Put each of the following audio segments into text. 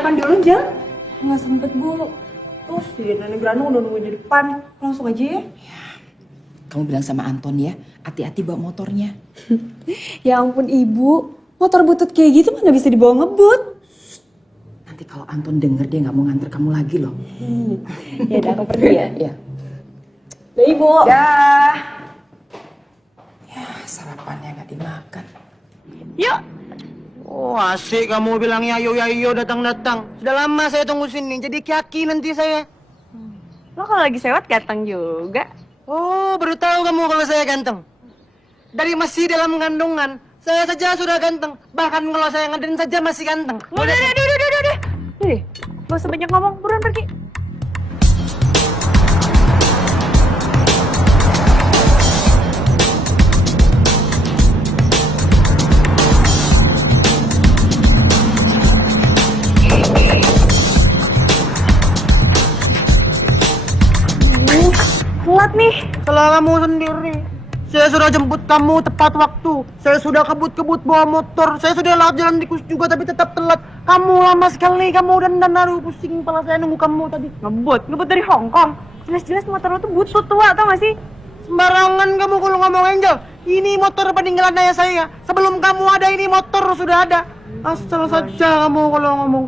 sarapan dulu, Jel? Nggak sempet, Bu. Tuh, si Nenek Granu udah nungguin di depan. Langsung aja ya. Kamu bilang sama Anton ya, hati-hati bawa motornya. Ya ampun, Ibu. Motor butut kayak gitu mana bisa dibawa ngebut? Nanti kalau Anton denger dia nggak mau nganter kamu lagi loh. Ya udah, aku pergi ya. Ya. Dah, Ibu. Dah. Ya, sarapannya nggak dimakan. Yuk. Oh asik kamu bilang ya yo datang-datang. Sudah lama saya tunggu sini, jadi kaki nanti saya. Lo kalau lagi sewot ganteng juga. Oh baru tahu kamu kalau saya ganteng. Dari masih dalam kandungan, saya saja sudah ganteng. Bahkan kalau saya ngadain saja masih ganteng. Udah deh. Gak usah banyak ngomong, buruan pergi. Telat nih. Salah kamu sendiri. Saya sudah jemput kamu tepat waktu. Saya sudah kebut-kebut bawa motor. Saya sudah lewat jalan tikus juga tapi tetap telat. Kamu lama sekali, kamu dan aduh pusing kepala saya nunggu kamu tadi. Ngebut dari Hong Kong. Jelas-jelas motor lo tuh butut tua, tau gak sih? Sembarangan kamu kalau ngomong Angel. Ini motor peninggalan ayah saya. Sebelum kamu ada ini motor sudah ada. Asal saja kamu kalau ngomong.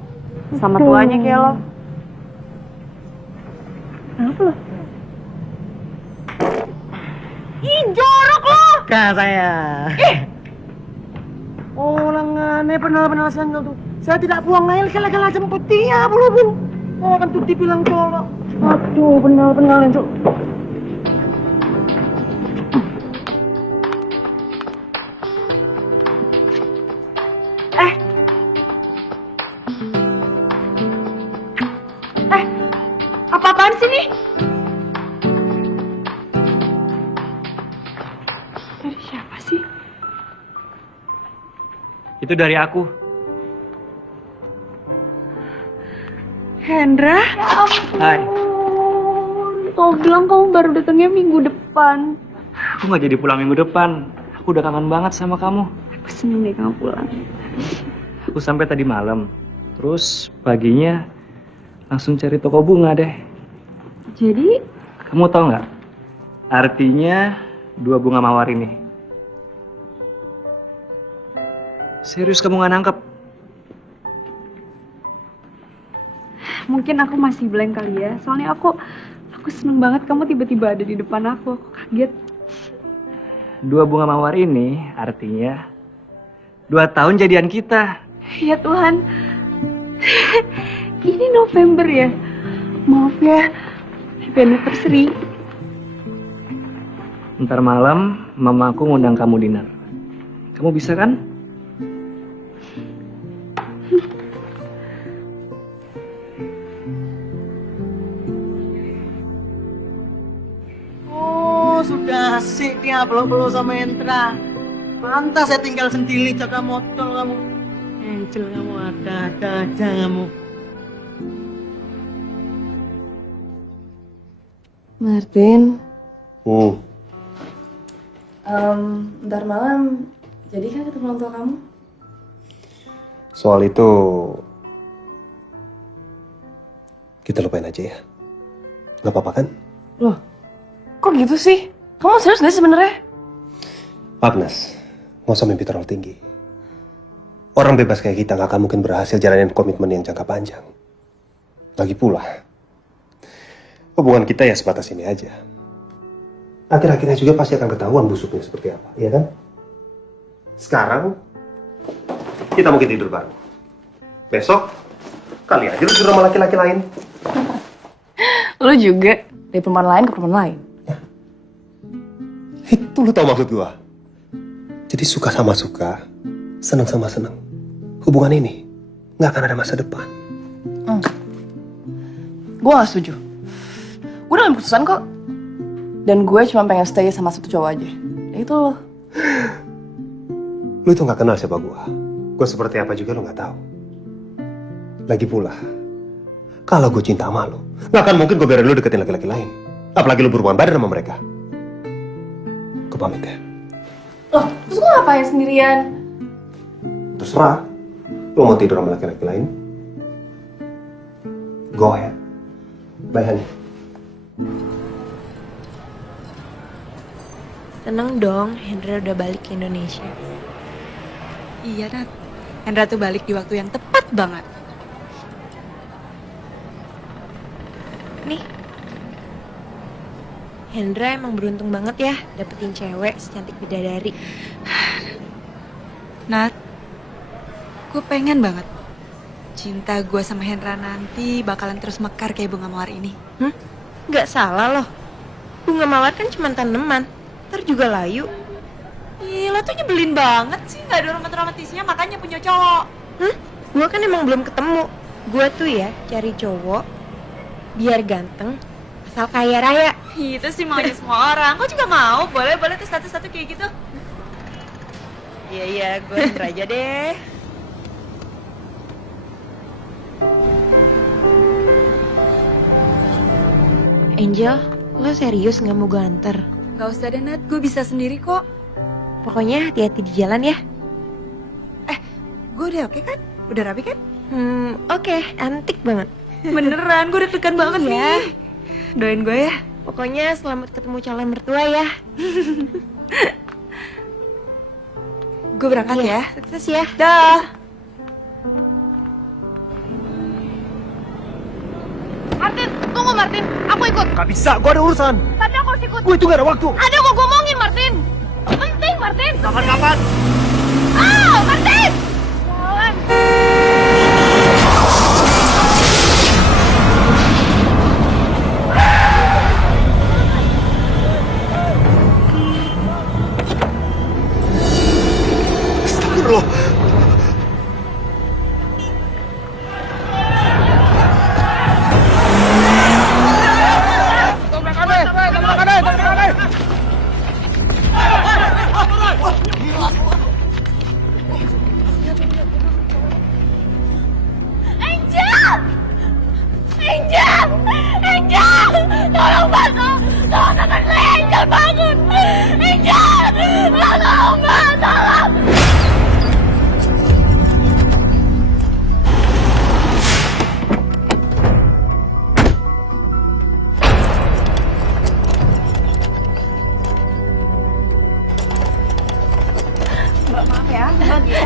Sama tuanya kayak lo. Kenapa lo? Ih, jorok lo! Kak saya. Oh, langannya benar-benar Angel tuh. Saya tidak buang air kala-kala jemput dia, belum. Oh, kan tuh dibilang jorok. Aduh, benar-benar Angel. Apa-apaan sih nih? Dari siapa sih? Itu dari aku. Hendra? Ya ampun. Hai. Kau bilang kamu baru datangnya minggu depan. Aku nggak jadi pulang minggu depan. Aku udah kangen banget sama kamu. Aku seneng deh kamu pulang. Aku sampai tadi malam. Terus paginya langsung cari toko bunga deh. Jadi? Kamu tahu nggak? Artinya 2 bunga mawar ini. Serius kamu nggak nangkep? Mungkin aku masih blank kali ya. Soalnya aku seneng banget kamu tiba-tiba ada di depan aku. Aku kaget. 2 bunga mawar ini artinya 2 tahun jadian kita. Ya Tuhan. Ini November ya? Maaf ya. Happy anniversary. Ntar malam mama aku ngundang kamu dinner. Kamu bisa kan? Oh, sudah asik dia peluk-peluk sama Entra. Pantas saya tinggal sendiri jaga motor kamu. Angel kamu ada aja kamu. Martin. Hmm. Ntar malam jadi kan ketemu orang tua kamu? Soal itu kita lupain aja ya. Gak apa-apa kan? Loh, kok gitu sih? Kamu serius gak sih sebenarnya? Agnes, nggak usah mimpi terlalu tinggi. Orang bebas kayak kita gak akan mungkin berhasil jalanin komitmen yang jangka panjang. Lagi pula, hubungan kita ya sebatas ini aja. Akhir-akhirnya juga pasti akan ketahuan busuknya seperti apa, ya kan? Sekarang, kita mungkin tidur bareng. Besok, kali aja lu suruh sama laki-laki lain. Lu juga? Dari perempuan lain ke perempuan lain? Itu lu tau maksud gua? Jadi suka sama suka, seneng sama seneng. Hubungan ini nggak akan ada masa depan. Gue gak setuju. Gue udah ambil keputusan kok. Dan gue cuma pengen stay sama satu cowok aja. Ya itu loh. Lu itu nggak kenal siapa gua. Gua seperti apa juga lu nggak tahu. Lagi pula, kalau gue cinta sama lu, nggak akan mungkin gue biarin lu deketin laki-laki lain. Apalagi lu berhubungan badan sama mereka. Gue pamit ya. Loh, terus gue ngapain sendirian? Terserah. Lu mau tidur sama laki-laki lain? Go ahead. Bye, honey. Tenang dong, Hendra udah balik ke Indonesia. Iya, Nat. Hendra tuh balik di waktu yang tepat banget. Nih, Hendra emang beruntung banget ya dapetin cewek secantik bidadari. Nat, gue pengen banget cinta gue sama Hendra nanti bakalan terus mekar kayak bunga mawar ini. Nggak salah loh, bunga mawar kan cuma tanaman, ntar juga layu. Gila tuh nyebelin banget sih, gak ada romantisnya makanya punya cowok. Gue kan emang belum ketemu. Gue tuh ya cari cowok biar ganteng, asal kaya raya. Itu sih maunya semua orang. Kok juga mau? Boleh tuh status-status kayak gitu. Iya, gue Hendra aja deh. Angel, lo serius nggak mau gue anter? Gak usah deh, Nat. Gue bisa sendiri kok. Pokoknya hati-hati di jalan ya. Gue udah oke kan? Udah rapi kan? Oke, antik banget. Beneran, gue deg-degan banget Iya. nih. Doain gue ya. Pokoknya selamat ketemu calon mertua ya. Gue berangkat Iya, ya. sukses ya. Dah. Martin, tunggu Martin. Aku ikut. Gak bisa, gue ada urusan. Tapi aku harus ikut. Gue itu gak ada waktu. Ada yang mau gue omongin, Martin. Penting, Martin. Kapan-kapan. Martin! Jalan. Astagfirullah. Angel! Tolong bantu! Tolong teman saya, Angel bangun! Angel! Tolong, Mbak! Tolong!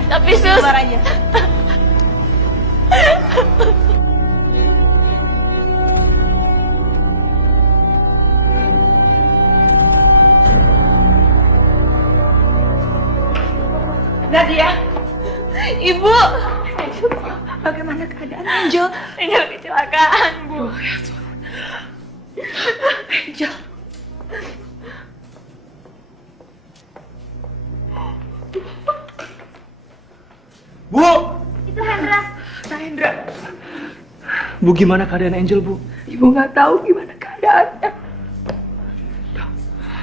Tapi sus, aja. Nadia. Ibu. Bagaimana keadaan Angel? Angel kecelakaan, Bu. Angel. Bu! Itu Hendra. Hendra. Bu, gimana keadaan Angel, Bu? Ibu nggak tahu gimana keadaannya.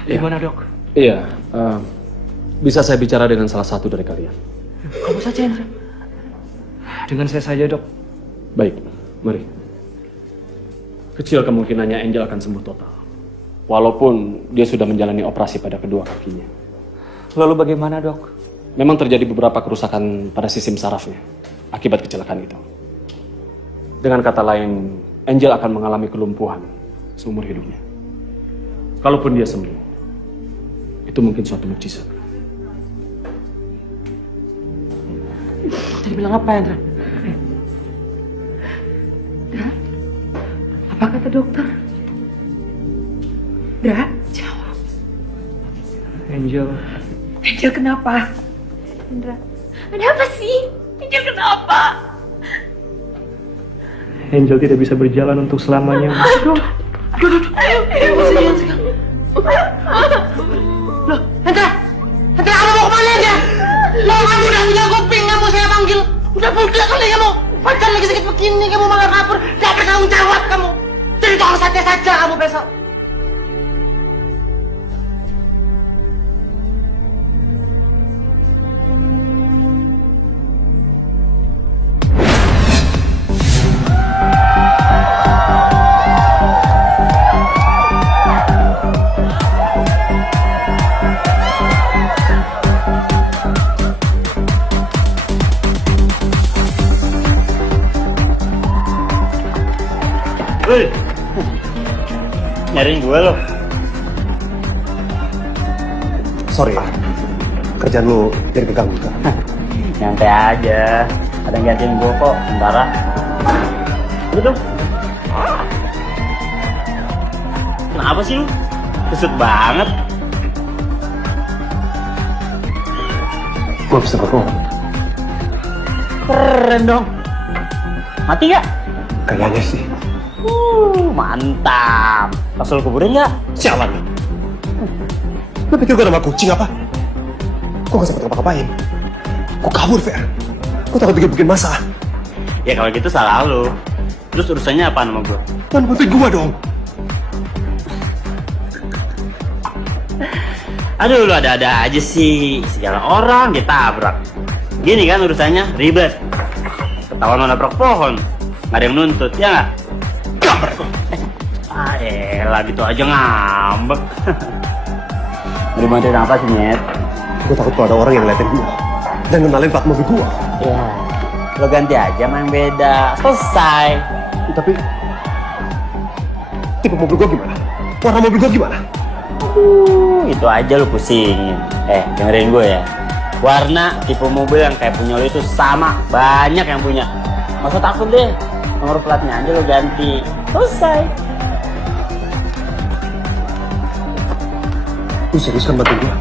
Gimana, Dok? Iya, bisa saya bicara dengan salah satu dari kalian. Kamu saja, Angel. Dengan saya saja, Dok. Baik, mari. Kecil kemungkinannya Angel akan sembuh total. Walaupun dia sudah menjalani operasi pada kedua kakinya. Lalu bagaimana, Dok? Memang terjadi beberapa kerusakan pada sistem sarafnya akibat kecelakaan itu. Dengan kata lain, Angel akan mengalami kelumpuhan seumur hidupnya. Kalaupun dia sembuh, itu mungkin suatu mukjizat. Tadi bilang apa, Andra? Apa kata dokter? Dra, jawab. Angel. Angel kenapa? Hendra. Ada apa sih? Angel kenapa? Angel tidak bisa berjalan untuk selamanya. Hendra, kamu mau kemana aja? Kamu udah punya kuping, kamu saya panggil. Udah budak kali kamu. Pacar lagi sakit begini, kamu malah kabur. Gak bertanggung jawab kamu. Jadi tolong santai saja kamu besok. Hei, nyariin gue lo. Sorry ya, kerjaan lu jadi keganggu kan? Nyantai aja, ada yang gantiin gue kok, sementara. Gitu. Kenapa sih lu? Kesut banget. Gue bisa berbohong. Keren dong. Mati gak? Kayaknya sih. Mantap. Pas lu kuburin gak? Sialan lu. Lu pikir gue nama kucing apa? Gue gak sempet ngapa-ngapain. Gue kabur, Fer. Gue takut bikin masalah. Ya kalau gitu salah lu. Terus urusannya apa sama gue? Kan bantuin gue dong. Aduh, lu ada-ada aja sih. Segala orang ditabrak. Gini kan urusannya, ribet. Ketahuan lo nabrak pohon. Nggak ada yang nuntut, ya nggak? Gambar gue. Elah gitu aja ngambek. Mau bantuin apa sih, Nyet? Gue takut kalau ada orang yang ngeliatin gue dan ngenalin plat mobil gue. Ya, lo ganti aja main beda. Selesai. Tapi tipe mobil gue gimana? Warna mobil gue gimana? Itu aja lu pusingin. Dengerin gue ya. Warna tipe mobil yang kayak punya lo itu sama. Banyak yang punya. Nggak usah takut deh. Nomor platnya aja lo ganti. Selesai. Lu serius kan bantuin gue?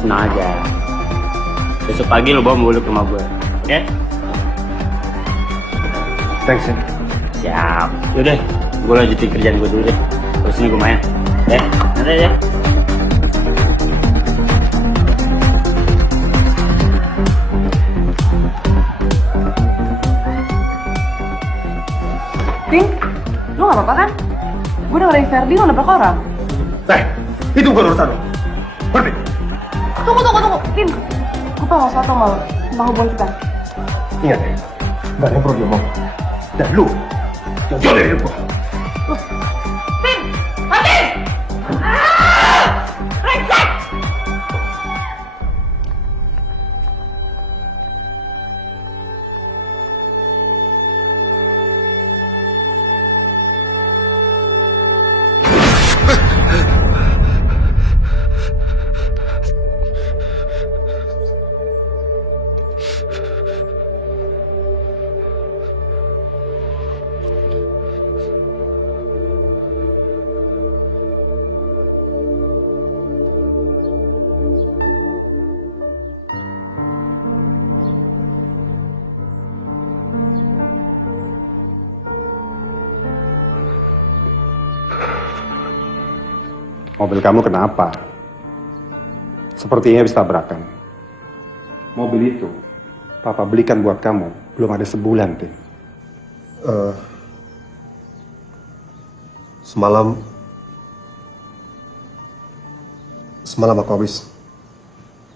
Tenang aja. Besok pagi lo bawa mobil ke rumah gue. Oke? Thanks ya. Siap. Yaudah, gue lanjutin kerjaan gue dulu deh. Terus ini gue main. Nanti ya. Ting, lu gak apa-apa kan? Gue dengerin Ferdi lo nabrak orang. Itu bukan urusan lo. Berhenti. Tunggu. Tin, gue pengen ngomong sesuatu sama lo. Tentang hubungan kita. Ingat ya, gak ada yang perlu diomong. Dan lu, jauh dari hidup gue. Mobil kamu kenapa? Sepertinya habis tabrakan. Mobil itu, Papa belikan buat kamu, belum ada sebulan, Tim. Semalam aku habis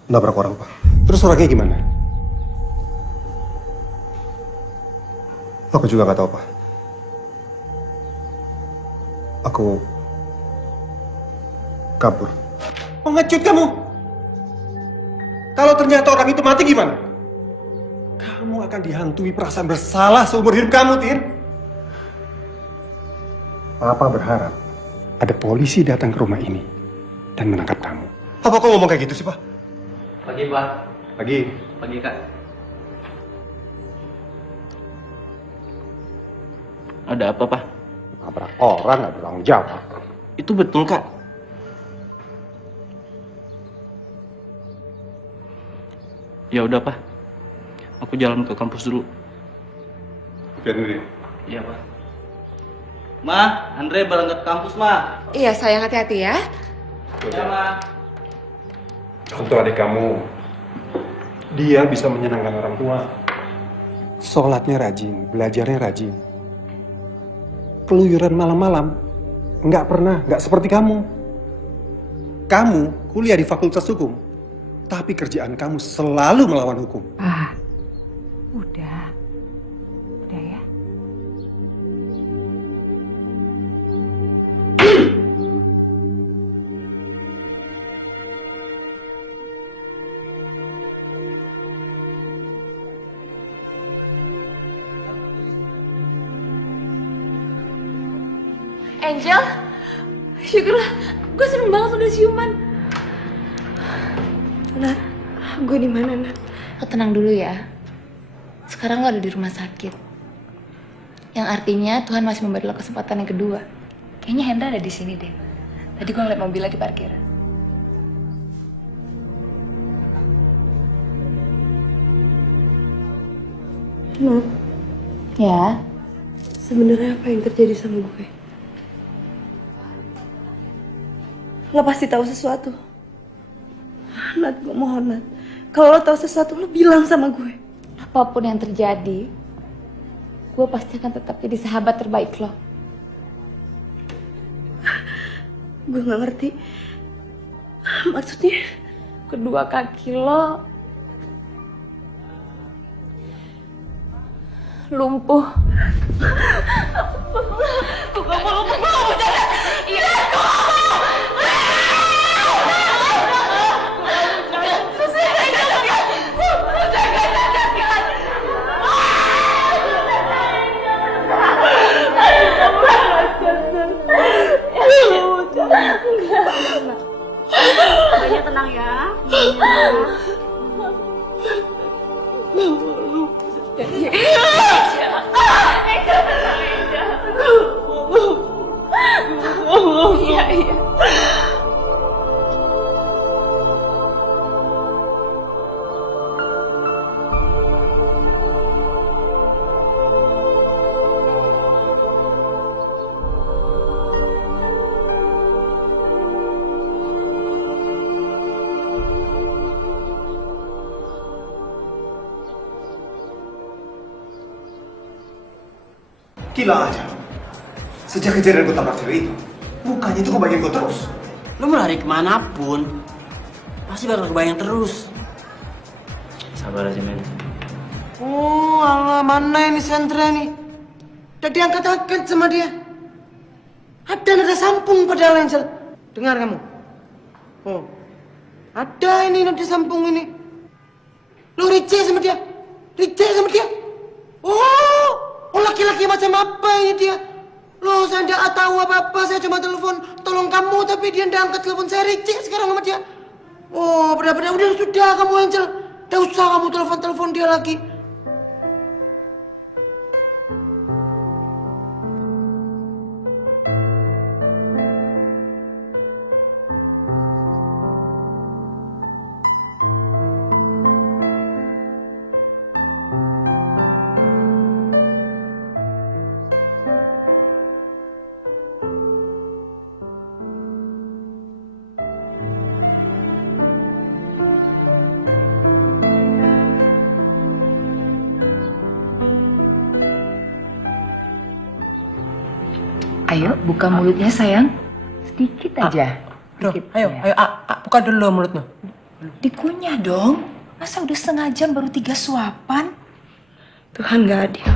nabrak orang, Pak. Terus orangnya gimana? Aku juga nggak tahu, Pak. Aku kabur. Pengecut kamu! Kalau ternyata orang itu mati gimana? Kamu akan dihantui perasaan bersalah seumur hidup kamu, Tin. Papa berharap ada polisi datang ke rumah ini dan menangkap kamu. Apa kau ngomong kayak gitu sih, Pak? Pagi, Pak. Pagi. Pagi, Kak. Ada apa, Pak? Nabrak orang nggak bertanggung jawab. Itu betul, Kak. Ya udah, Pak. Aku jalan ke kampus dulu. Biar diri. Iya, Pak. Ma, Andre berangkat ke kampus, Ma. Iya sayang, hati-hati ya. Ya, Ma. Contoh adik kamu, dia bisa menyenangkan orang tua. Sholatnya rajin, belajarnya rajin. Keluyuran malam-malam, nggak seperti kamu. Kamu kuliah di Fakultas Hukum, tapi kerjaan kamu selalu melawan hukum. Udah ya. Angel, syukurlah. Gue seneng banget udah ciuman. Nat, gue di mana, Nat? Lo tenang dulu ya. Sekarang lo ada di rumah sakit. Yang artinya Tuhan masih memberi lo kesempatan yang kedua. Kayaknya Hendra ada di sini deh. Tadi gue ngeliat mobilnya di parkiran. Nat, Ya. sebenarnya apa yang terjadi sama gue? Lo pasti tahu sesuatu. Nat, gue mohon, Nat. Kalau lo tahu sesuatu, lo bilang sama gue. Apapun yang terjadi, gue pasti akan tetap jadi sahabat terbaik lo. Gue gak ngerti. Maksudnya? Kedua kaki lo lumpuh. Banyak tenang ya. Gila aja. Sejak kejadian gue tabrak cewek itu, mukanya itu kebayang gue terus. Lu mau lari kemanapun, pasti bakal kebayang terus. Sabar aja, men. Oh, alah, mana ini sentra nih? Udah diangkat-angkat sama dia. Ada nada sampung padahal, Angel. Dengar kamu. Oh, ada ini nada sampung ini. Lu reject sama dia. Reject sama dia. Oh, laki-laki macam apa ini dia? Loh, saya tidak tahu apa-apa. Saya cuma telepon, tolong kamu, tapi dia tidak angkat telepon. Saya reject sekarang sama dia. Oh, benar-benar udah sudah kamu, Angel. Tidak usah kamu telepon-telepon dia lagi. Ayo, buka mulutnya sayang. Sedikit aja. Aduh, ayo, buka dulu mulutmu. Dikunyah dong. Masa udah setengah jam baru 3 suapan? Tuhan gak adil.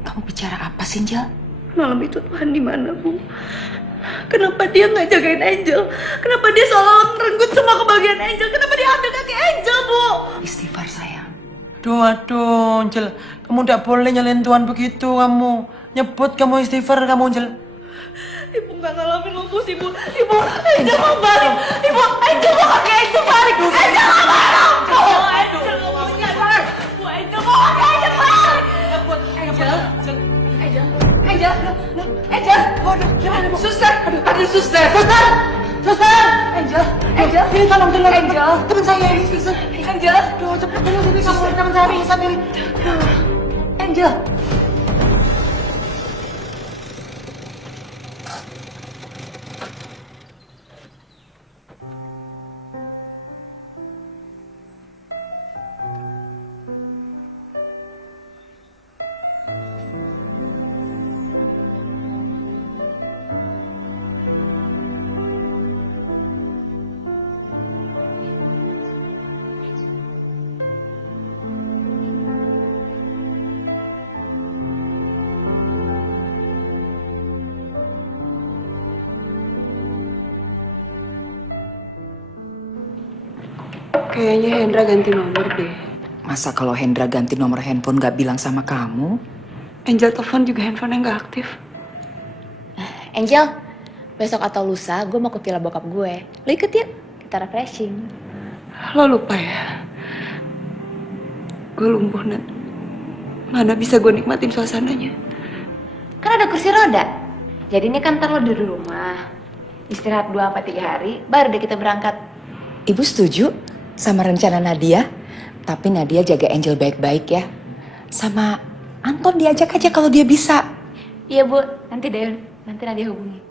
Kamu bicara apa sih, Angel? Malam itu Tuhan di mana, Bu? Kenapa dia nggak jagain Angel? Kenapa dia seolah merenggut semua kebahagiaan Angel? Kenapa dia ambil kaki Angel, Bu? Istighfar sayang. Aduh, Angel. Kamu tidak boleh nyalain Tuhan begitu, kamu. Nyebut kamu istighfar, kamu, Angel. Ibu nggak ngalamin lumpuh sih, Bu. Ibu, Angel mau balik. Ibu, Angel mau kaki Angel balik. Angel nggak mau lumpuh. Angel nggak mau balik. Bu, Angel mau kaki Angel balik. Angel. Waduh, gimana, Bu? Suster. Aduh, suster. Suster. Angel. Ini tolong dengar. Angel. Teman saya ini, suster. Angel. Aduh, cepet dulu sini kamu. Teman saya pingsan ini. Angel. Kayaknya Hendra ganti nomor deh. Masa kalau Hendra ganti nomor handphone gak bilang sama kamu? Angel telepon juga handphonenya nggak aktif. Angel, besok atau lusa gue mau ke villa bokap gue. Lo ikut yuk, kita refreshing. Lo lupa ya? Gue lumpuh, Nat. Mana bisa gue nikmatin suasananya? Kan ada kursi roda. Jadi ini kan ntar lo di rumah. Istirahat 2-3 hari, baru deh kita berangkat. Ibu setuju sama rencana Nadia, tapi Nadia jaga Angel baik-baik ya. Sama Anton diajak aja kalau dia bisa. Iya Bu, nanti Nadia hubungi.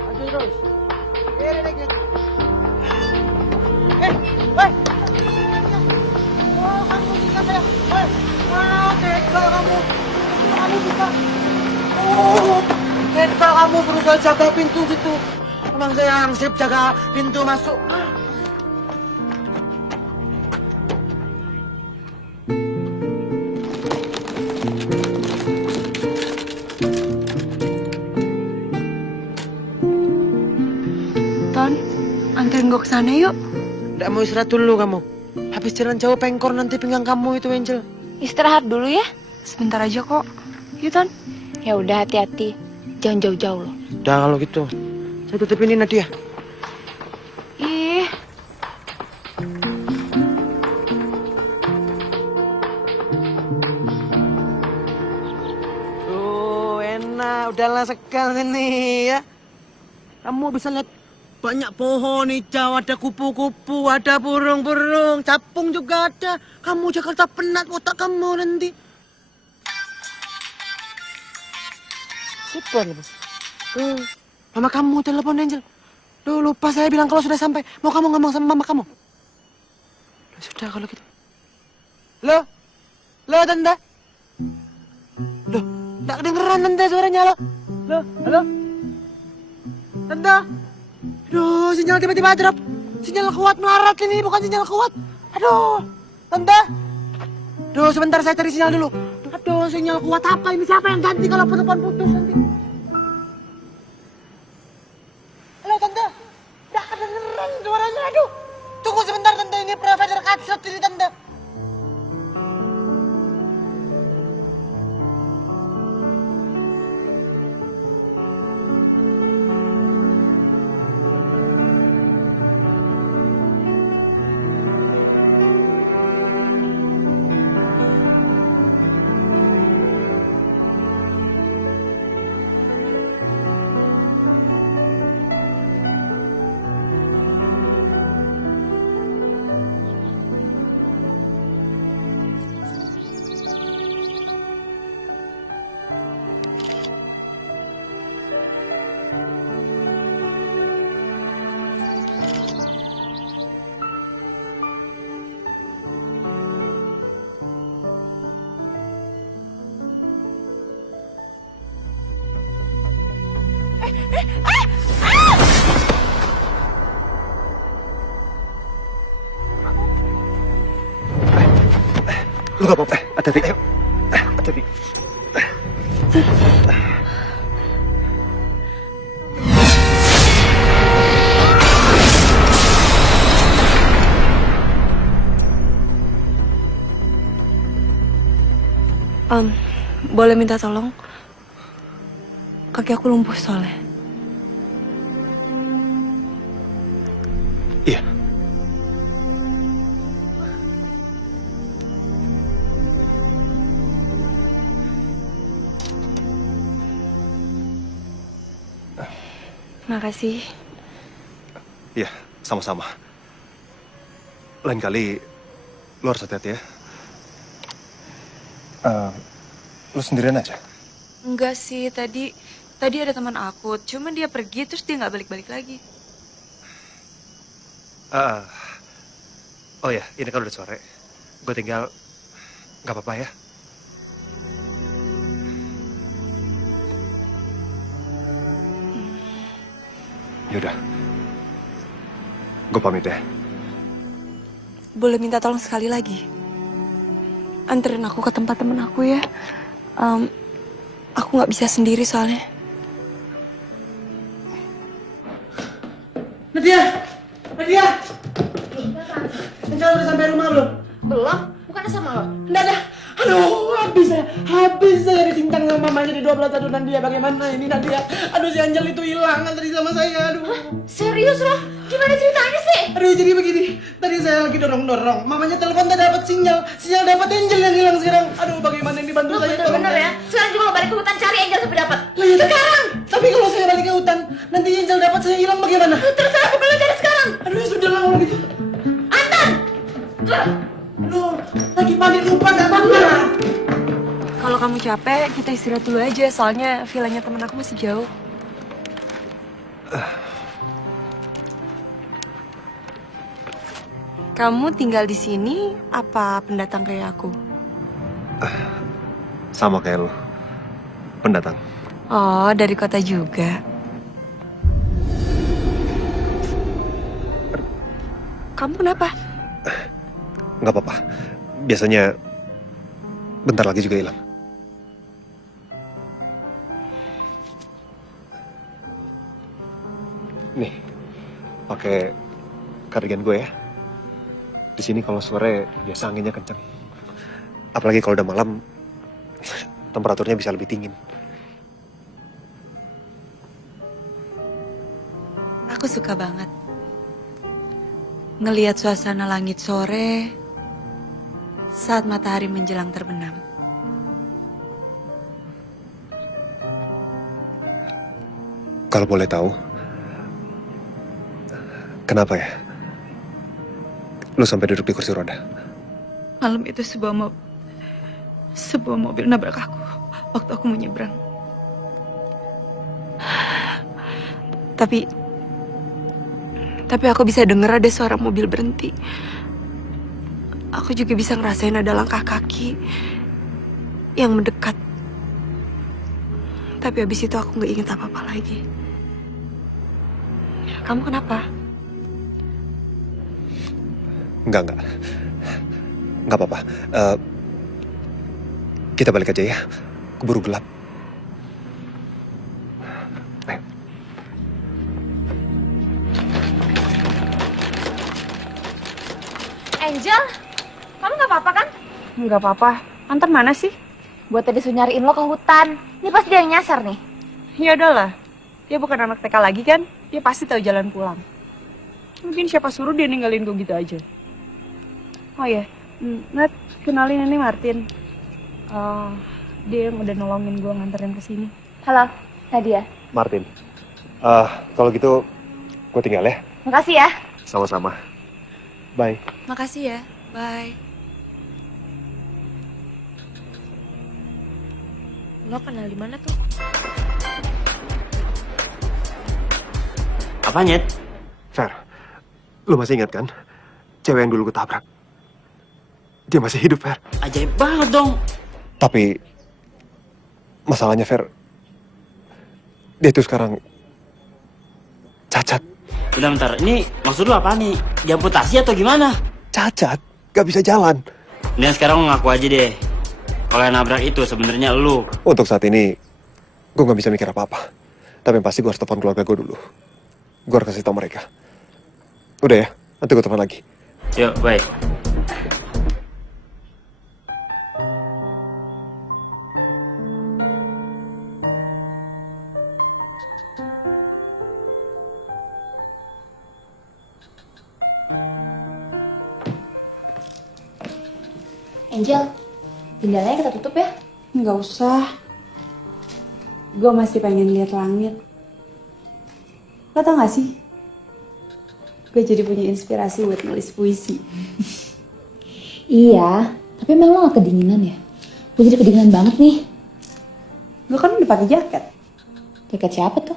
Aduh terus. Naik. Hei. Oh, kamu bisa saya. Hei. Wah, tega kamu. Kamu bisa. Oh, tega kamu suruh saya jaga pintu situ. Emang saya yang sip jaga pintu masuk. Ton, anterin gue kesana yuk. Nggak mau istirahat dulu kamu. Habis jalan jauh pengkor nanti pinggang kamu itu, Angel. Istirahat dulu ya. Sebentar aja kok. Yuk, Ton. Ya udah hati-hati. Jangan jauh-jauh loh. Udah kalau gitu. Saya tutup ini Nadia. Ih, Tuh, enak. Udahlah sekal sini ya. Kamu bisa lihat banyak pohon hijau, ada kupu-kupu, ada burung-burung, capung juga ada. Kamu Jakarta penat otak kamu nanti. Siapa lu? Tuh, mama kamu telepon Angel. Duh, lupa saya bilang kalau sudah sampai. Mau kamu ngomong sama mama kamu? Loh, sudah kalau gitu. Loh, Tante. Loh, tak kedengeran Tante suaranya lo. Loh, halo? Tante. Aduh, sinyal tiba-tiba drop. Sinyal kuat melarat ini, bukan sinyal kuat. Aduh, Tante. Aduh, sebentar saya cari sinyal dulu. Aduh, sinyal kuat apa ini? Siapa yang ganti kalau telepon putus nanti? Halo, Tante. Nggak kedengeran suaranya, aduh. Tunggu sebentar, Tante. Ini provider kacot ini, Tante. Lu gak apa-apa. Hati-hati. Ayo. Hati-hati. Boleh minta tolong? Kaki aku lumpuh soalnya. Iya. Makasih. Iya, sama-sama. Lain kali, lu harus hati-hati ya. Lu sendirian aja? Enggak sih, tadi ada teman aku. Cuma dia pergi terus dia nggak balik-balik lagi. Oh ya, ini kan udah sore. Gue tinggal, nggak apa-apa ya. Yaudah. Gue pamit ya. Boleh minta tolong sekali lagi? Anterin aku ke tempat temen aku ya. Aku nggak bisa sendiri soalnya. Nadia! Nadia! Angel udah sampai rumah belum? Belum? Bukannya sama lo? Nggak ada. Aduh, habis saya dicincang sama mamanya di 12. Aduh, Nadia bagaimana ini Nadia? Aduh, si Angel itu hilang tadi sama saya. Aduh. Serius lo? Gimana ceritanya sih? Aduh, jadi begini. Tadi saya lagi dorong-dorong. Mamanya telepon tak dapat sinyal. Sinyal dapat Angel yang hilang sekarang. Aduh, bagaimana ini bantu Lo saya bener-bener ya? Sekarang juga lo balik ke hutan cari Angel sampai dapat. Lah, ya, sekarang. Tapi kalau saya balik ke hutan, nanti Angel dapat saya hilang bagaimana? Terserah aku bilang cari sekarang. Aduh, ya sudah lah kalau gitu. Anton! Aduh, lagi panik lupa nggak apa-apa. Kalau kamu capek, kita istirahat dulu aja. Soalnya villanya temen aku masih jauh. Kamu tinggal di sini apa pendatang kayak aku? Sama kayak lo. Pendatang. Oh, dari kota juga. Kamu kenapa? Nggak apa-apa. Biasanya bentar lagi juga hilang. Nih, pakai kardigan gue ya. Di sini kalau sore biasa anginnya kencang. Apalagi kalau udah malam, temperaturnya bisa lebih dingin. Aku suka banget ngelihat suasana langit sore saat matahari menjelang terbenam. Kalau boleh tahu, kenapa ya lu sampai duduk di kursi roda? Malam itu sebuah mobil nabrak aku waktu aku menyeberang. Tapi aku bisa dengar ada suara mobil berhenti. Aku juga bisa ngerasain ada langkah kaki yang mendekat. Tapi habis itu aku nggak inget apa-apa lagi. Kamu kenapa? Enggak apa-apa. Kita balik aja ya. Keburu gelap. Ayo. Angel, kamu nggak apa-apa kan? Nggak apa-apa. Antar mana sih? Buat tadi suruh nyariin lo ke hutan. Ini pasti dia yang nyasar nih. Ya udahlah. Dia bukan anak TK lagi kan? Dia pasti tahu jalan pulang. Mungkin siapa suruh dia ninggalin gue gitu aja. Oh ya, Nat, kenalin ini Martin. Dia yang udah nolongin gue nganterin ke sini. Halo, Nadia. Martin. Kalau gitu gue tinggal ya. Makasih ya. Sama-sama. Bye. Makasih ya. Bye. Lo kenal di mana tuh? Apa Nyet? Fer, lu masih ingat kan? Cewek yang dulu gue tabrak. Dia masih hidup, Fer. Ajaib banget dong. Tapi masalahnya, Fer, dia itu sekarang cacat. Bentar, ini maksud lu apa nih? Diamputasi atau gimana? Cacat, gak bisa jalan. Dan sekarang ngaku aja deh. Kalau yang nabrak itu sebenarnya lu. Untuk saat ini, gue gak bisa mikir apa-apa. Tapi yang pasti gue harus telepon keluarga gue dulu. Gue harus kasih tau mereka. Udah ya, nanti gue telepon lagi. Yuk, baik. Angel, jendelanya kita tutup ya. Nggak usah. Gue masih pengen lihat langit. Lo tau gak sih? Gue jadi punya inspirasi buat nulis puisi. Iya, tapi emang lo gak kedinginan ya? Gue jadi kedinginan banget nih. Gue kan udah pakai jaket. Jaket siapa tuh?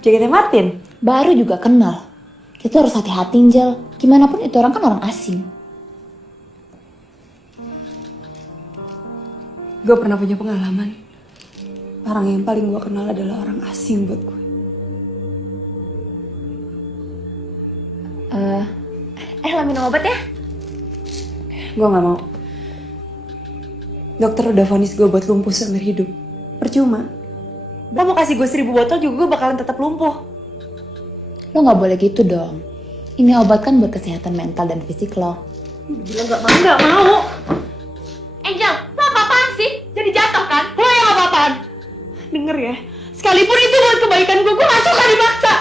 Jaketnya Martin. Baru juga kenal. Kita harus hati-hati, Angel. Gimana pun itu orang kan orang asing. Gue pernah punya pengalaman. Orang yang paling gue kenal adalah orang asing buat gue. Lah minum obat ya? Gue gak mau. Dokter udah vonis gue buat lumpuh seumur hidup. Percuma. Lo mau kasih gue 1000 botol juga gue bakalan tetap lumpuh. Lo nggak boleh gitu dong. Ini obat kan buat kesehatan mental dan fisik lo. Bilang gak mau. Angel, lo apa-apaan sih? Jadi jatuh kan? Lo yang apa-apaan? Denger ya, sekalipun itu buat kebaikan gue gak suka dipaksa.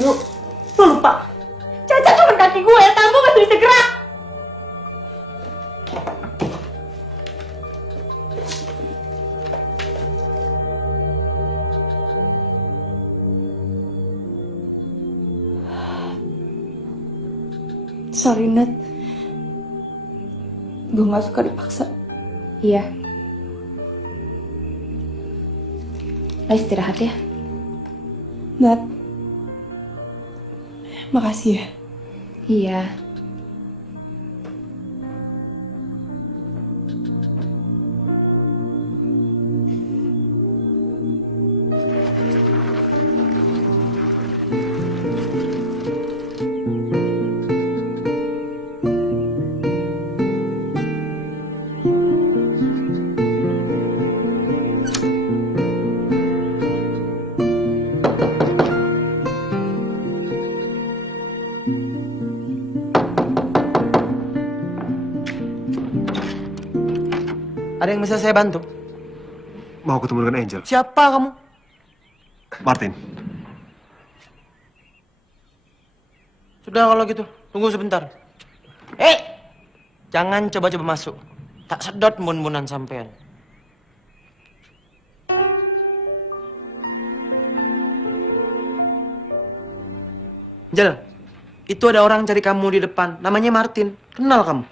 Lo lupa. Cacat cuma kaki gue, tangan gue masih bisa gerak. Sorry, Nat. Gue gak suka dipaksa. Iya. Lo istirahat ya. Nat. Makasih ya. Iya. Ada yang bisa saya bantu? Mau ketemu dengan Angel. Siapa kamu? Martin. Sudah kalau gitu, tunggu sebentar. Jangan coba-coba masuk. Tak sedot mun-munan sampean. Angel, itu ada orang cari kamu di depan. Namanya Martin. Kenal kamu?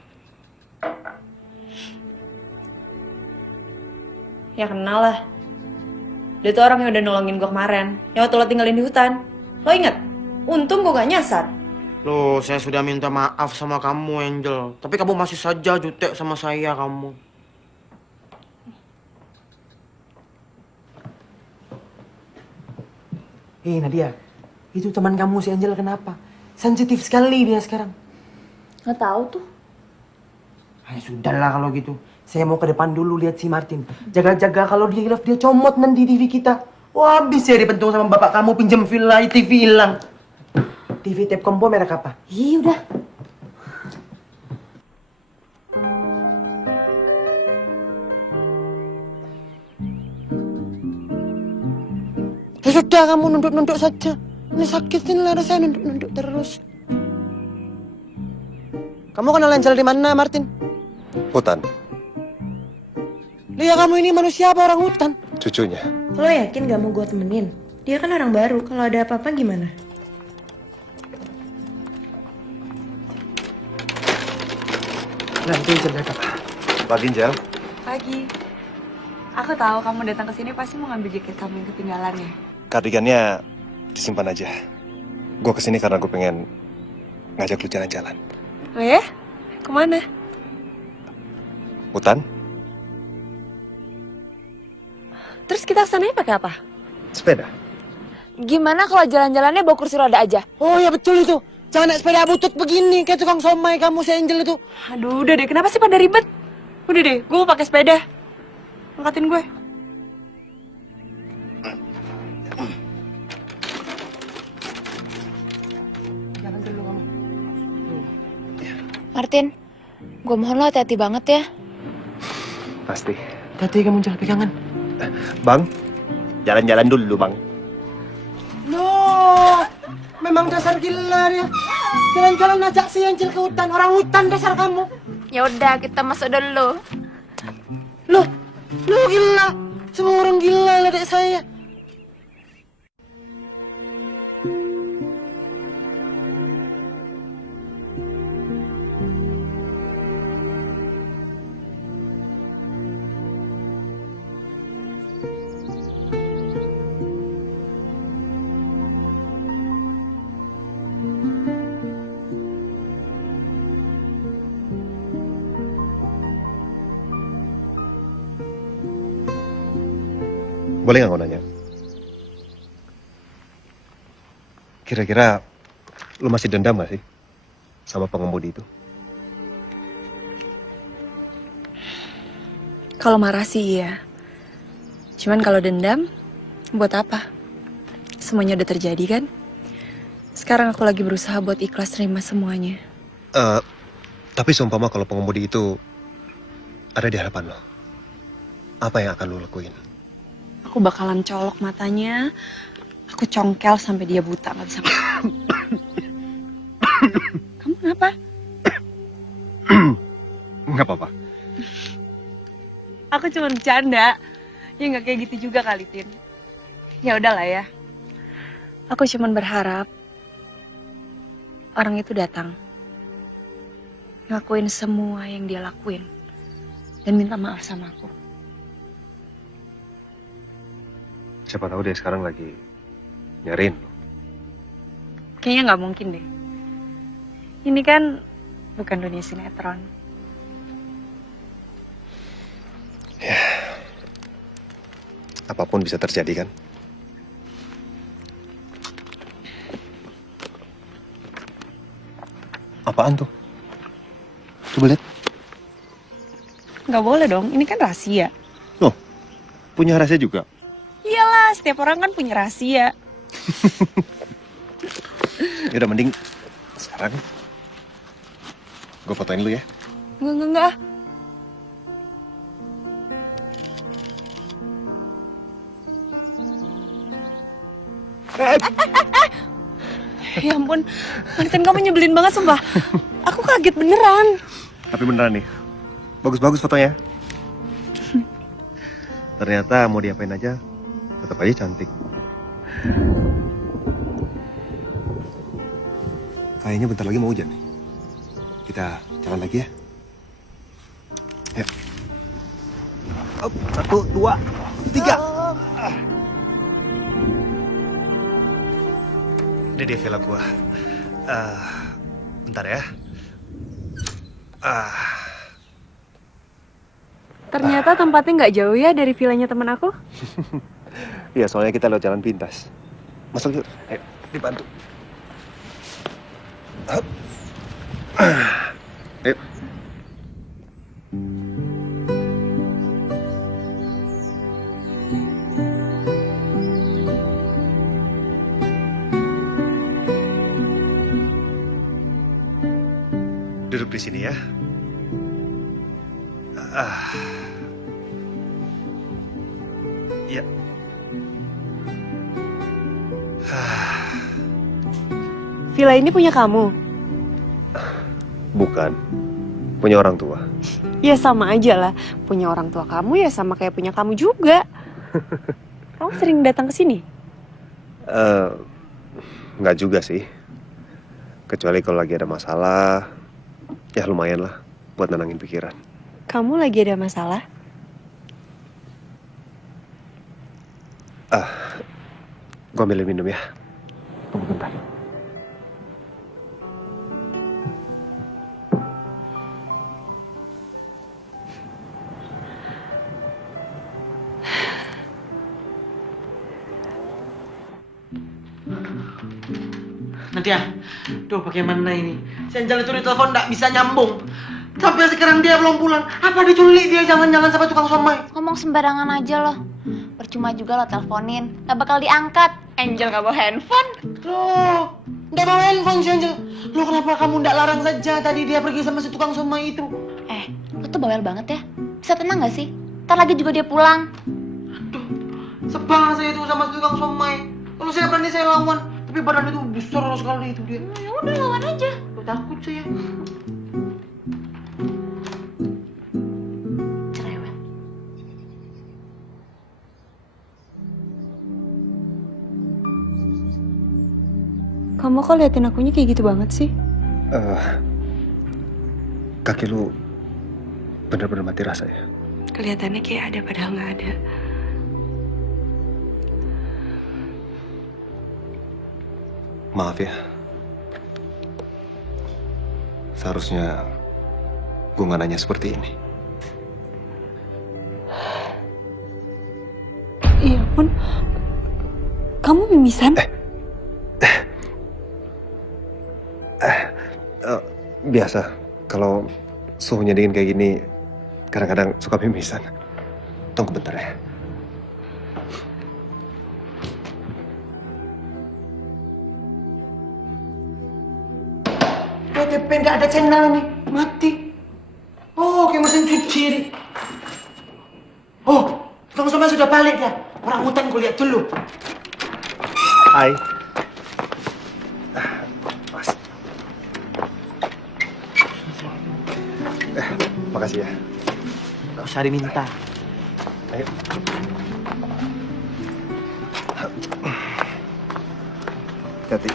Ya kenal lah. Dia tuh orang yang udah nolongin gue kemarin. Yang waktu lo tinggalin di hutan. Lo inget? Untung gue gak nyasar. Loh, saya sudah minta maaf sama kamu, Angel. Tapi kamu masih saja jutek sama saya, kamu. Nadia. Itu teman kamu si Angel kenapa? Sensitif sekali dia sekarang. Nggak tahu tuh. Sudahlah kalau gitu. Saya mau ke depan dulu lihat si Martin. Jaga-jaga kalau dia hilaf dia comot nanti TV kita. Wah, habis ya dipentung sama bapak kamu pinjam villa TV hilang. TV tape combo merek apa? Ih, udah. Ya sudah kamu nunduk-nunduk saja. Ini sakitin lah saya nunduk-nunduk terus. Kamu kenal Angel di mana, Martin? Hutan. Lia, kamu ini manusia apa orang hutan? Cucunya. Lo yakin gak mau gue temenin? Dia kan orang baru. Kalau ada apa-apa gimana? Nanti Angel datang. Pagi, Angel. Pagi. Aku tahu kamu datang ke sini pasti mau ngambil jaket kamu yang ketinggalan ya. Kardigannya disimpan aja. Gue kesini karena gue pengen ngajak lu jalan-jalan. Oh ya? Kemana? Hutan? Terus kita kesananya pakai apa? Sepeda. Gimana kalau jalan-jalannya bawa kursi roda aja? Oh ya betul itu. Jangan naik sepeda butut begini kayak tukang somai kamu si Angel itu. Aduh, udah deh. Kenapa sih pada ribet? Udah deh, gue mau pakai sepeda. Angkatin gue. Jangan dulu kamu. Martin, gue mohon lo hati-hati banget ya. Pasti. Hati kamu jangan pegangan. Bang, jalan-jalan dulu, Bang. Loh, memang dasar gila dia. Jalan-jalan ajak si Angel ke hutan. Orang hutan dasar kamu. Ya udah, kita masuk dulu. Loh gila. Semua orang gila ledek saya. Boleh nggak gue nanya? Kira-kira lu masih dendam gak sih sama pengemudi itu? Kalau marah sih iya. Cuman kalau dendam, buat apa? Semuanya udah terjadi kan? Sekarang aku lagi berusaha buat ikhlas terima semuanya. Tapi seumpama kalau pengemudi itu ada di hadapan lo, apa yang akan lo lakuin? Aku bakalan colok matanya, aku congkel sampai dia buta, gak bisa. Kamu kenapa? Nggak apa-apa. Aku cuma bercanda. Ya nggak kayak gitu juga kali, Tin. Ya udahlah ya. Aku cuma berharap orang itu datang, ngakuin semua yang dia lakuin, dan minta maaf sama aku. Siapa tahu dia sekarang lagi nyariin lo. Kayaknya nggak mungkin deh. Ini kan bukan dunia sinetron. Apapun bisa terjadi kan? Apaan tuh? Coba lihat. Nggak boleh dong, ini kan rahasia. Oh, punya rahasia juga? Iyalah, setiap orang kan punya rahasia. Yaudah mending sekarang gue fotoin lu ya. Enggak. Ya ampun, Martin kamu nyebelin banget sumpah. Aku kaget beneran. Tapi beneran nih, bagus-bagus fotonya. Ternyata mau diapain aja, tetap aja cantik. Kayaknya bentar lagi mau hujan nih. Kita jalan lagi ya. Ya. 1, 2, 3. Ini dia villa gua. Bentar ya. Ternyata tempatnya nggak jauh ya dari villanya temen aku. Iya, soalnya kita lewat jalan pintas. Masuk yuk. Ayo, dibantu. Hup. Ayo. Duduk di sini ya. Ya. Villa ini punya kamu? Bukan. Punya orang tua. Ya sama aja lah. Punya orang tua kamu ya sama kayak punya kamu juga. Kamu sering datang ke sini? Nggak juga sih. Kecuali kalau lagi ada masalah, ya lumayan lah buat nenangin pikiran. Kamu lagi ada masalah? Gue ambilin minum ya. Tunggu bentar. Nadia, duh bagaimana ini? Si Angel itu di telepon nggak bisa nyambung. Sampai sekarang dia belum pulang. Apa diculik dia? Jangan-jangan sama tukang somai. Ngomong sembarangan aja loh. Percuma juga lo teleponin, gak bakal diangkat. Angel gak bawa handphone. Loh, nggak bawa handphone si Angel. Loh kenapa kamu nggak larang saja tadi dia pergi sama si tukang somai itu? Lo tuh bawel banget ya. Bisa tenang gak sih? Ntar lagi juga dia pulang. Aduh, sebang saya itu sama si tukang somai. Kalau saya berani saya lawan. Tapi badan itu besar sekali itu dia. Ya udah lawan aja. Loh, takut saya. Cerewet. Kamu kok liatin akunya kayak gitu banget sih? Kaki lu bener-bener mati rasa ya? Kelihatannya kayak ada padahal nggak ada. Maaf ya. Seharusnya gue nggak nanya seperti ini. Iya pun, kamu mimisan? Biasa, kalau suhunya dingin kayak gini, kadang-kadang suka mimisan. Tunggu bentar ya. KTP nggak ada channel nih, mati. Oh, kayak mesin cuci. Oh, sama-sama sudah balik ya. Orang hutan gue lihat dulu. Hai. Mas. Makasih ya. Nggak usah diminta. Ayo. Hati.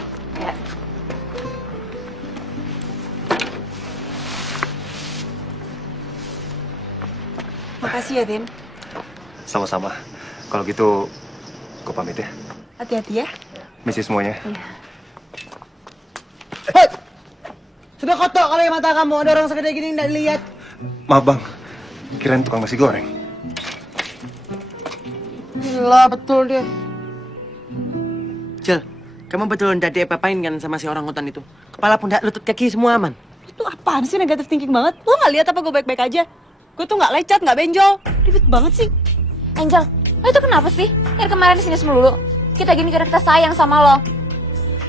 Makasih ya, Tin. Sama-sama. Kalau gitu, gue pamit ya. Hati-hati ya. Misi semuanya. Hei! Sudah kotor kali mata kamu. Ada orang segede gini nggak lihat. Maaf bang, kirain tukang nasi goreng. Gila, betul dia. Jel, kamu betul nggak diapa-apain kan sama si orang hutan itu? Kepala, pundak, lutut, kaki semua aman. Itu apaan sih negatif thinking banget? Lo nggak lihat apa gue baik-baik aja? Gue tuh nggak lecet, nggak benjol. Ribet banget sih. Angel, lo itu kenapa sih? Dari kemarin di sini melulu. Kita gini karena kita sayang sama lo.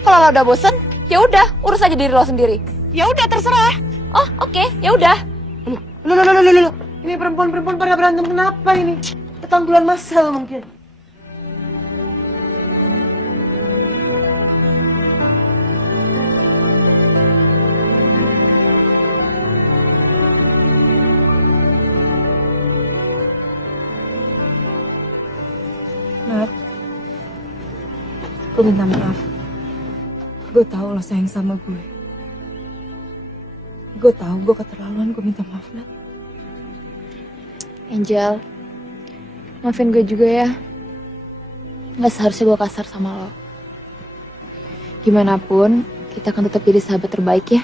Kalau lo udah bosen, ya udah, urus aja diri lo sendiri. Ya udah terserah. Oh, oke, ya udah. Loh. Ini perempuan-perempuan pada berantem kenapa ini? Ketangguhan masal mungkin. Nat, gue minta maaf. Gue tahu lo sayang sama gue. Gue tahu gue keterlaluan, gue minta maaf, Nat. Angel, maafin gue juga ya. Nggak seharusnya gue kasar sama lo. Gimana pun, kita akan tetap jadi sahabat terbaik ya.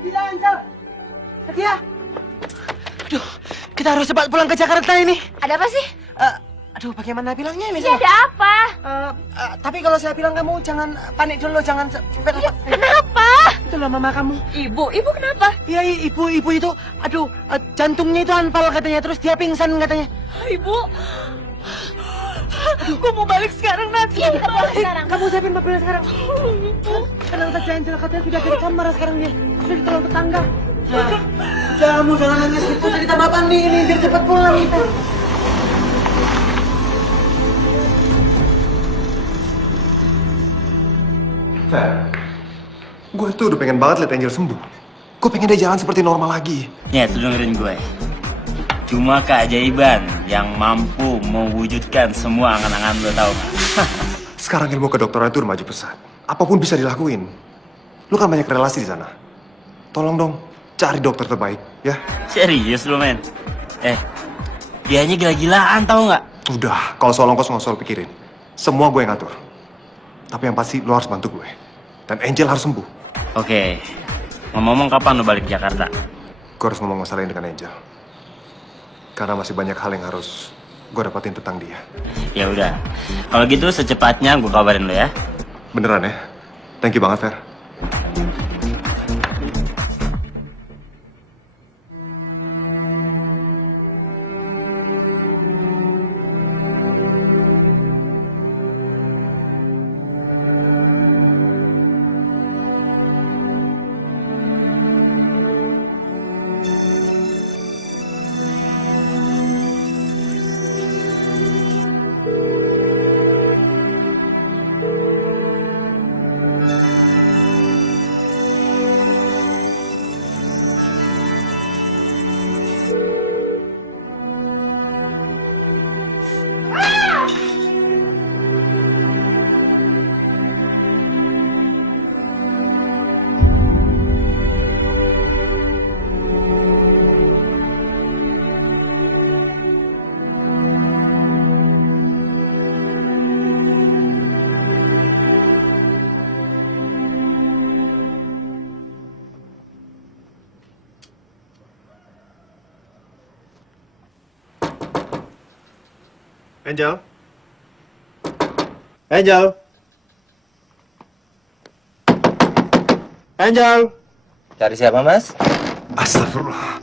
Nadia, Angel. Nadia. Aduh, kita harus cepat pulang ke Jakarta ini. Ada apa sih? Aduh, bagaimana bilangnya ini? Ada apa? Tapi kalau saya bilang kamu jangan panik dulu, jangan. Kenapa? Itu loh mama kamu. Ibu kenapa? Iya, ibu itu, aduh, jantungnya itu anfal katanya, terus dia pingsan katanya. Ibu, gue mau balik sekarang, Nat. Iya, kita pulang sekarang. Kamu siapin mobilnya sekarang. Tenang saja, Angel, katanya sudah di kamar sekarang dia. Sudah ditolong tetangga. Kamu jangan nangis gitu, tadi tambah panik ini, biar cepat pulang kita. Fer, gue tuh udah pengen banget liat Angel sembuh. Gue pengen dia jalan seperti normal lagi. Ya, tuh dengerin gue. Cuma keajaiban yang mampu mewujudkan semua angan-angan lo, tau gak? Sekarang ilmu kedokteran itu udah maju pesat. Apapun bisa dilakuin. Lu kan banyak relasi di sana. Tolong dong, cari dokter terbaik, ya? Serius lo, men? Dianya gila-gilaan, tau gak? Udah, kalau soal ongkos nggak usah lo pikirin. Semua gue yang ngatur. Tapi yang pasti lo harus bantu gue. Dan Angel harus sembuh. Oke. Ngomong-ngomong, kapan lo balik ke Jakarta? Gue harus ngomong masalah ini dengan Angel. Karena masih banyak hal yang harus gue dapatin tentang dia. Ya udah. Kalau gitu secepatnya gue kabarin lo ya. Beneran ya? Thank you banget, Fer. Angel? Angel? Angel. Cari siapa, Mas? Astagfirullah.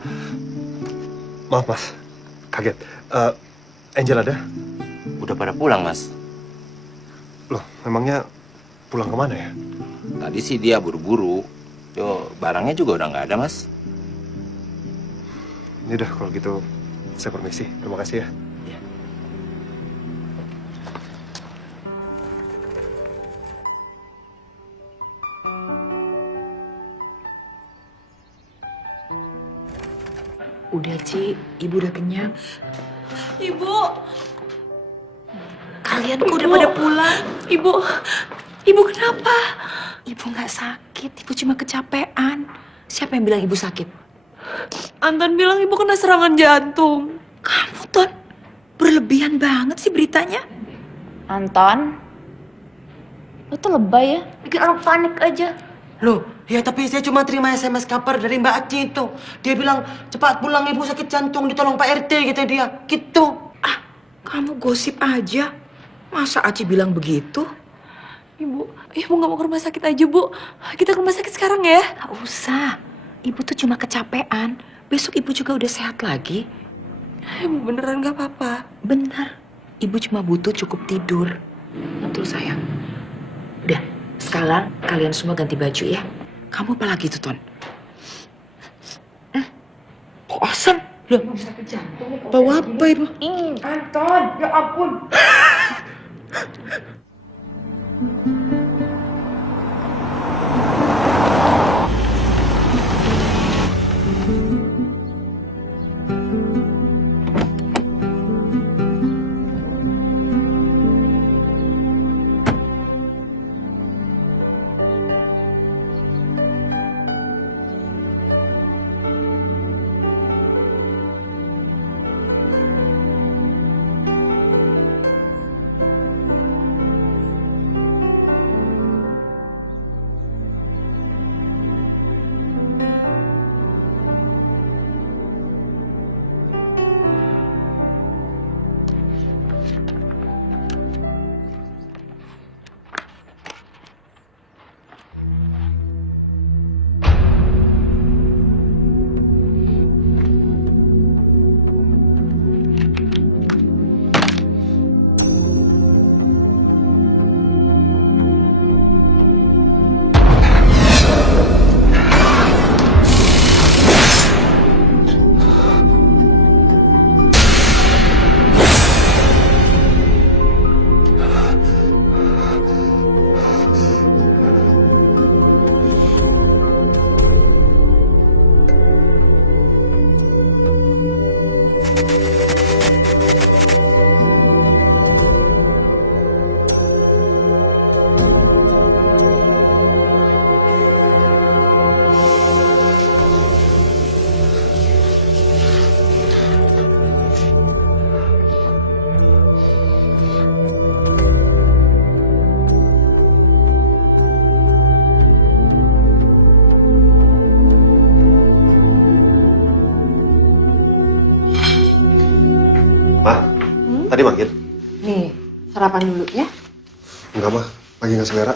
Maaf, Mas. Kaget. Angel ada? Udah pada pulang, Mas. Loh, memangnya pulang kemana ya? Tadi sih dia buru-buru. Yo, barangnya juga udah nggak ada, Mas. Ini udah, kalau gitu saya permisi. Terima kasih ya. Udah, Ci. Ibu udah kenyang. Ibu, Kalian kok udah pada pulang? ibu kenapa? Ibu nggak sakit, ibu cuma kecapean. Siapa yang bilang ibu sakit? Anton bilang ibu kena serangan jantung. Kamu, Ton. Berlebihan banget sih beritanya. Anton, lo tuh lebay ya, bikin orang panik aja. Loh, ya tapi saya cuma terima SMS kabar dari Mbak Aci itu. Dia bilang, cepat pulang ibu sakit jantung, ditolong Pak RT, kata dia. Gitu. Kamu gosip aja. Masa Aci bilang begitu? Ibu nggak mau ke rumah sakit aja, Bu. Kita ke rumah sakit sekarang ya. Gak usah. Ibu tuh cuma kecapean. Besok ibu juga udah sehat lagi. Ibu beneran nggak apa-apa. Benar. Ibu cuma butuh cukup tidur. Betul, sayang. Udah, sekarang kalian semua ganti baju ya. Kamu apa lagi tuh, Ton? Kok asam? Loh, bawa apa ibu? Anton, ya ampun. Tadi manggil? Nih, sarapan dulu ya. Enggak, mah. Lagi nggak selera.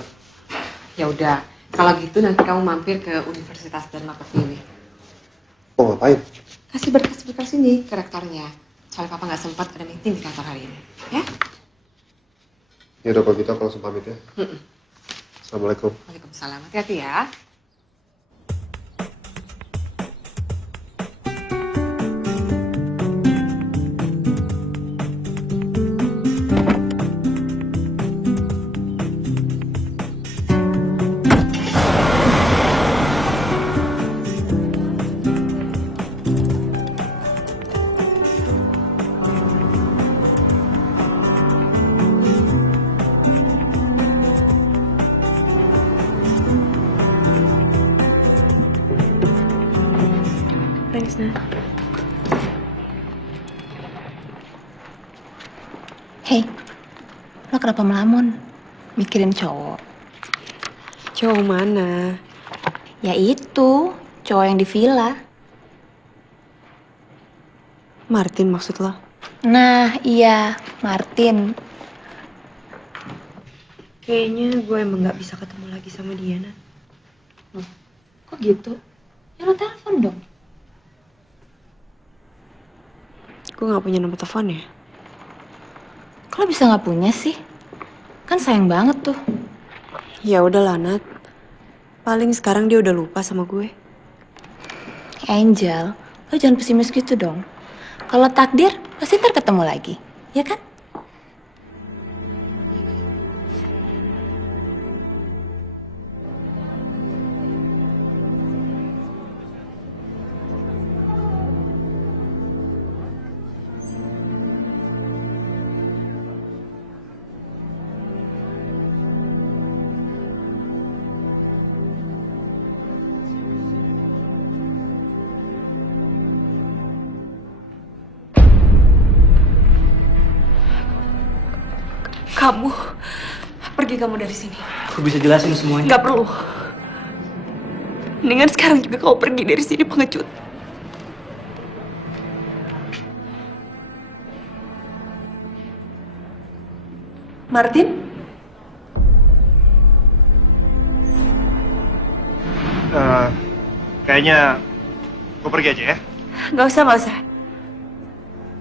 Ya udah, kalau gitu nanti kamu mampir ke Universitas Dharma Pertiwi. Oh, ngapain? Kasih berkas-berkas ini ke rektornya. Soalnya papa nggak sempat ada meeting di kantor hari ini. Ya? Ya udah, kalau gitu aku langsung pamit ya. Assalamualaikum. Waalaikumsalam. Hati-hati ya. Thanks, Nah. Hei, lo kenapa melamun? Mikirin cowok. Cowok mana? Ya itu, cowok yang di villa. Martin maksud lo? Nah, iya, Martin. Kayaknya gue emang gak bisa ketemu lagi sama dia, Nah. Kok gitu? Ya lo telepon dong. Gue gak punya nomor telepon ya. Kok lo bisa gak punya sih? Kan sayang banget tuh. Ya udahlah Nat. Paling sekarang dia udah lupa sama gue. Angel, lo jangan pesimis gitu dong. Kalau takdir, pasti ntar ketemu lagi. Ya kan? Kamu, pergi kamu dari sini. Aku bisa jelasin semuanya. Gak perlu. Mendingan sekarang juga kau pergi dari sini, pengecut. Martin? Kayaknya gue pergi aja ya. Gak usah, gak usah.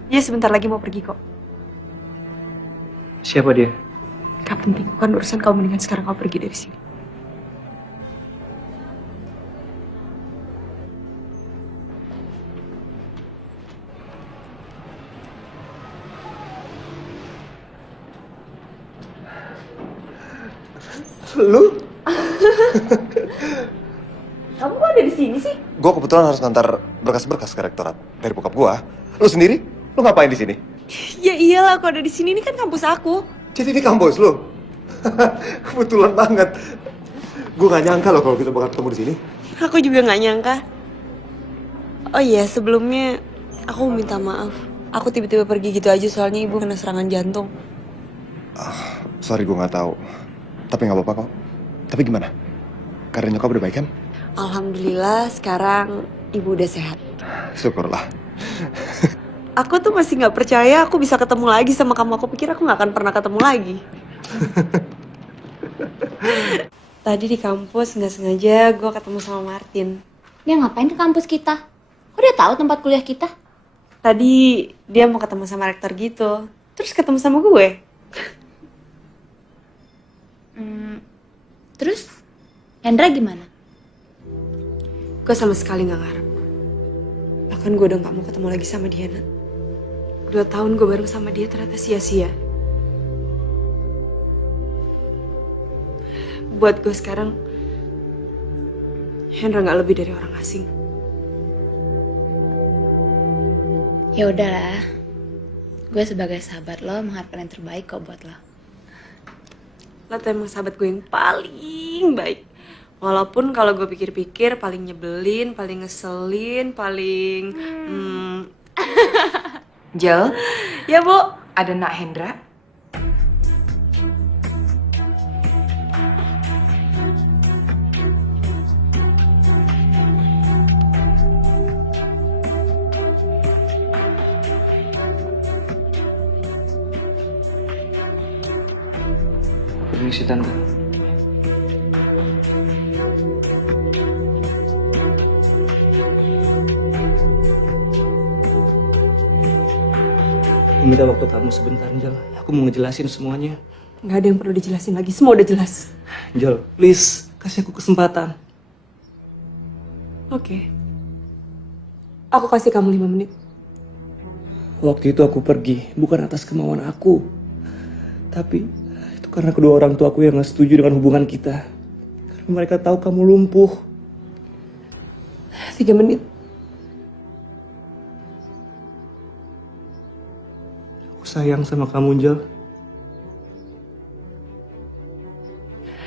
Dia sebentar lagi mau pergi kok. Siapa dia? Gak penting, bukan urusan kau. Mendingan sekarang kau pergi dari sini. Lu? Kamu kok ada di sini sih? Gue kebetulan harus ngantar berkas-berkas ke rektorat dari bokap gue. Lu sendiri? Lu ngapain di sini? Ya iyalah, aku ada di sini. Ini kan kampus aku. Jadi ini kampus lu? Kebetulan banget. Gue gak nyangka loh kalau kita bakal ketemu di sini. Aku juga nggak nyangka. Oh iya, sebelumnya aku mau minta maaf. Aku tiba-tiba pergi gitu aja soalnya ibu kena serangan jantung. Sorry gue gak tahu. Tapi gak apa-apa kok. Tapi gimana? Karena nyokap udah baik kan? Alhamdulillah sekarang ibu udah sehat. Syukurlah. Aku tuh masih nggak percaya aku bisa ketemu lagi sama kamu. Aku pikir aku nggak akan pernah ketemu lagi. Tadi di kampus nggak sengaja gue ketemu sama Martin. Dia ngapain ke kampus kita? Kok dia tahu tempat kuliah kita? Tadi dia mau ketemu sama rektor gitu. Terus ketemu sama gue. Terus Hendra gimana? Gue sama sekali nggak ngarep. Bahkan gue udah nggak mau ketemu lagi sama dia, Nat. 2 tahun gue bareng sama dia ternyata sia-sia. Buat gue sekarang, Hendra nggak lebih dari orang asing. Ya udahlah. Gue sebagai sahabat lo mengharapkan yang terbaik kok buat lo. Lo tuh emang sahabat gue yang paling baik. Walaupun kalau gue pikir-pikir paling nyebelin, paling ngeselin, paling... Jel, Ya Bu. ada Nak Hendra. Permisi tante. Aku minta waktu kamu sebentar, Angel. Aku mau ngejelasin semuanya. Nggak ada yang perlu dijelasin lagi, semua udah jelas. Angel, please, kasih aku kesempatan. Oke. Aku kasih kamu 5 menit. Waktu itu aku pergi, bukan atas kemauan aku. Tapi, itu karena kedua orang tua aku yang gak setuju dengan hubungan kita. Karena mereka tahu kamu lumpuh. 3 menit. Aku sayang sama kamu, Angel.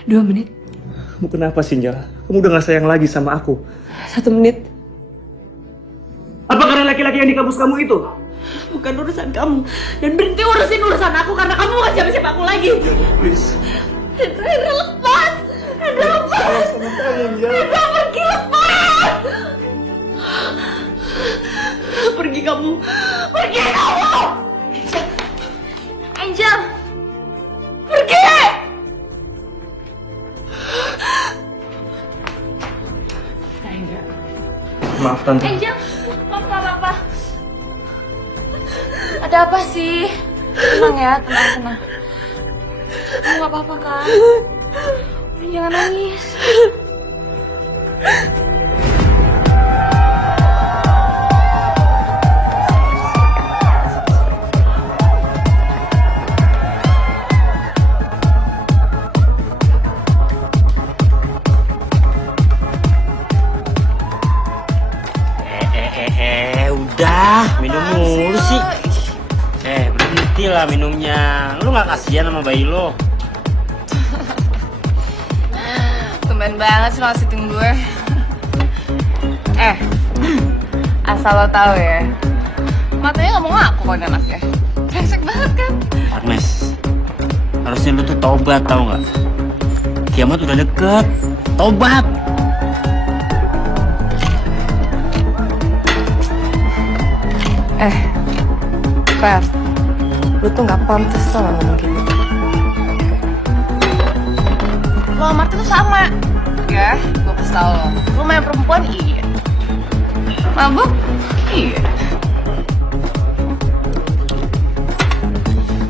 2 menit. Kamu kenapa sih, Angel? Kamu udah gak sayang lagi sama aku. 1 menit. Apa karena laki-laki yang di kampus kamu itu? Bukan urusan kamu. Dan berhenti urusin urusan aku karena kamu gak siapa-siapa aku lagi. Please. Hendra lepas. Hendra lepas. Hendra pergi, lepas. Pergi kamu. Pergi kamu. Angel! Pergi. Maaf tante. Angel, maaf nggak apa-apa. Ada apa sih? Tenang ya, tenang. Kamu nggak apa-apa kan? Udah, jangan nangis. Udah, minum mulu sih. Berhenti lah minumnya. Lu nggak kasihan sama bayi lo? Tumben banget sih lo ngasih gue. Asal lo tahu ya, matanya nggak mau ngaku kan anaknya. Brengsek banget kan? Agnes, harusnya lu tuh tobat tau nggak? Kiamat udah deket. Tobat. Fer, lu tuh gak pantas tau gak ngomong kayak gitu. Lo sama Martin tuh sama. Ya, gue kasih tau lo. Lo main perempuan, iya. Mabuk, iya.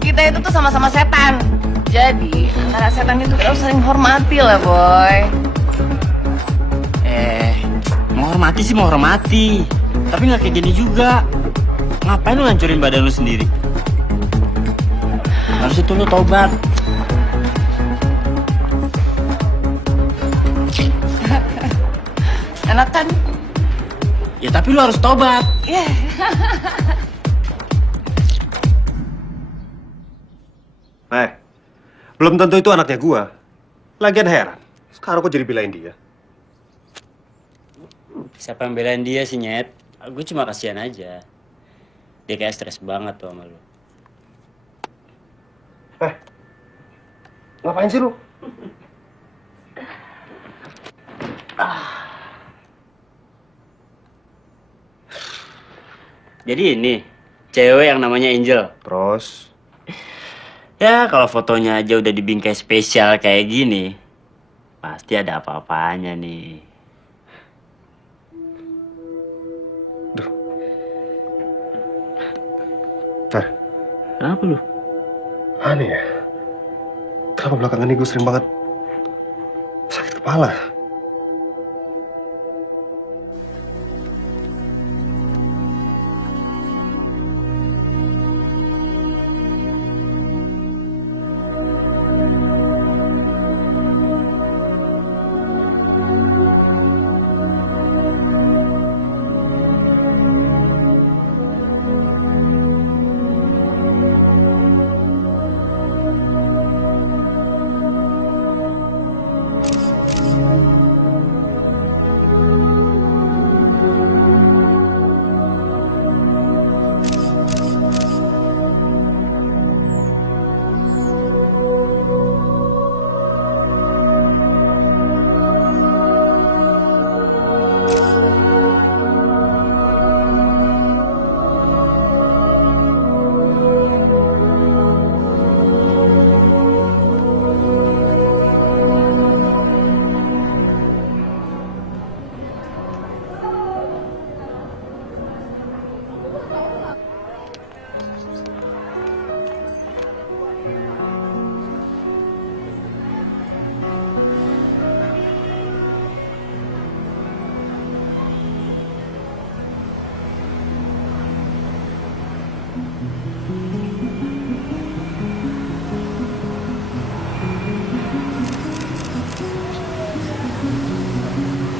Kita itu tuh sama-sama setan. Jadi, antara setan itu kita harus saling hormati lah, boy. Mau hormati sih mau hormati. Tapi nggak kayak gini juga. Ngapain lu ngancurin badan lu sendiri? Harus itu lu tobat. Enak kan? Ya tapi lu harus tobat. Belum tentu itu anaknya gua. Lagian heran, sekarang kok jadi belain dia? Siapa yang belain dia sih, Nyet? Gue cuma kasihan aja. Dia kayak stres banget tuh sama lu. Ngapain sih lu? Jadi ini, cewek yang namanya Angel. Terus? Ya, kalau fotonya aja udah dibingkai spesial kayak gini, pasti ada apa-apanya nih. Kenapa lu? Aneh ya. Kenapa belakangan ini gue sering banget sakit kepala?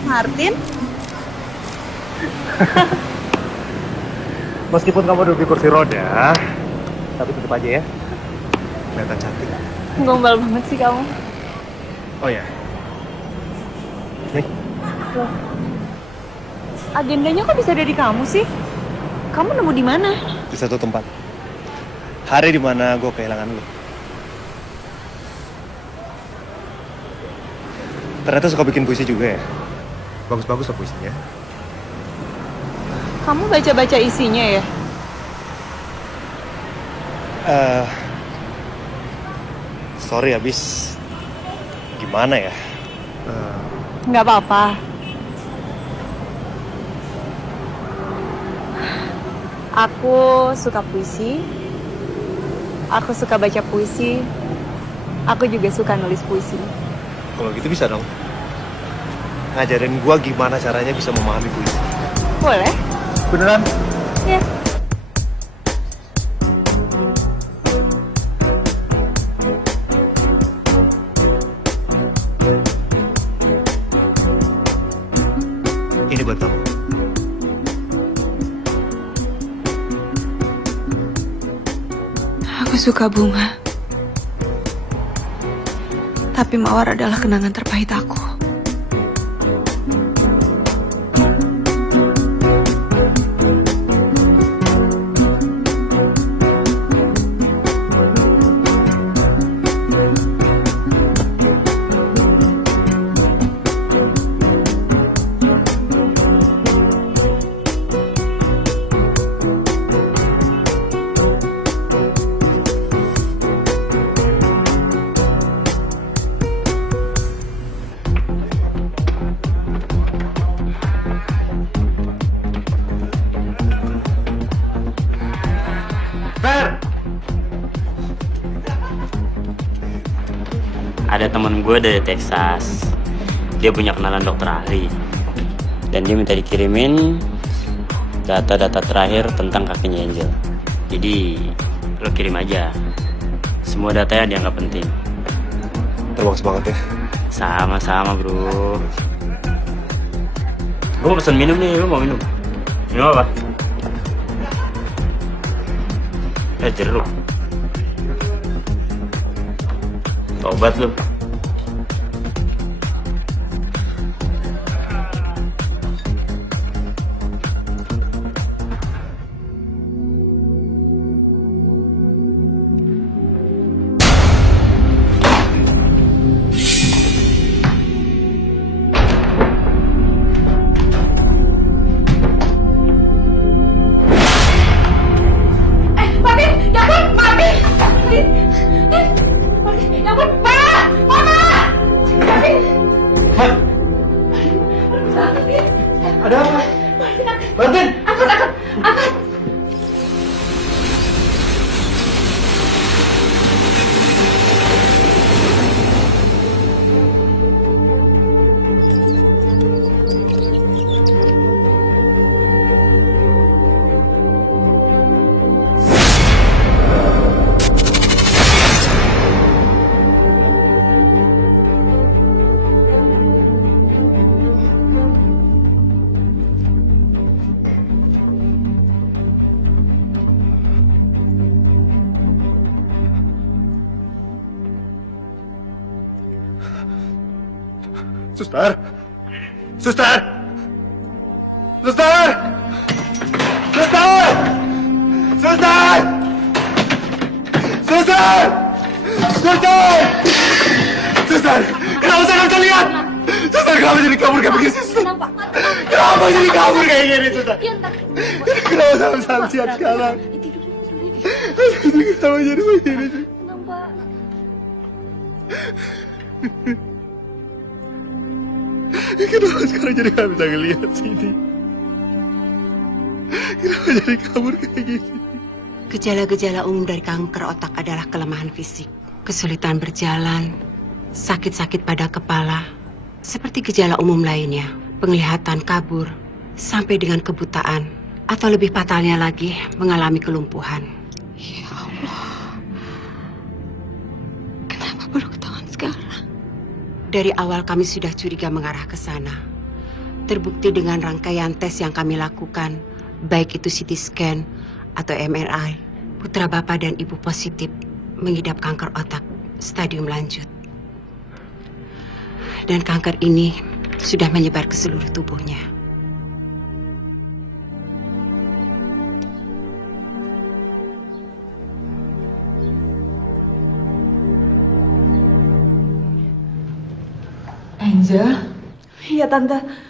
Martin? Meskipun kamu duduk di kursi roda, tapi tetap aja ya, kelihatan cantik. Gombal banget sih kamu. Oh ya, nih. Loh. Agendanya kok bisa ada di kamu sih? Kamu nemu di mana? Di satu tempat. Hari di mana gue kehilangan lu. Ternyata suka bikin puisi juga ya. Bagus-bagus lah puisinya. Kamu baca-baca isinya ya? Sorry abis gimana ya? Nggak apa-apa. Aku suka puisi. Aku suka baca puisi. Aku juga suka nulis puisi. Kalau gitu bisa dong. Ngajarin gua gimana caranya bisa memahami puisi. Boleh? Beneran? Ya. Ini buat kamu. Aku suka bunga. Tapi mawar adalah kenangan terpahit aku. Ada temen gue dari Texas. Dia punya kenalan dokter ahli. Dan dia minta dikirimin data-data terakhir tentang kakinya Angel. Jadi lo kirim aja. Semua datanya dianggap penting. Terima kasih banget ya. Sama-sama bro. Gue mau pesen minum nih, lo mau minum? Minum apa? Jeruk. Tobat lu. Ada apa? Martin! Angkat! Suster! Suster! Suster! Suster! Suster! Suster! Suster! Suster! Kenapa saya nggak bisa lihat? Suster, kenapa jadi kabur kayak begini, Suster? Kenapa jadi kabur kayak gini, Suster? Kenapa saya bisa lihat sekarang? Kenapa jadi begini, Suster? Kenapa sekarang jadi gak bisa ngeliat sini? Kenapa jadi kabur kayak gini? Gejala-gejala umum dari kanker otak adalah kelemahan fisik, kesulitan berjalan, sakit-sakit pada kepala, seperti gejala umum lainnya, penglihatan kabur, sampai dengan kebutaan, atau lebih fatalnya lagi, mengalami kelumpuhan. Ya Allah. Kenapa baru ketahuan sekarang? Dari awal kami sudah curiga mengarah ke sana. Terbukti dengan rangkaian tes yang kami lakukan, baik itu CT scan atau MRI, putra bapak dan ibu positif mengidap kanker otak stadium lanjut. Dan kanker ini sudah menyebar ke seluruh tubuhnya. Angel? Iya, Tante.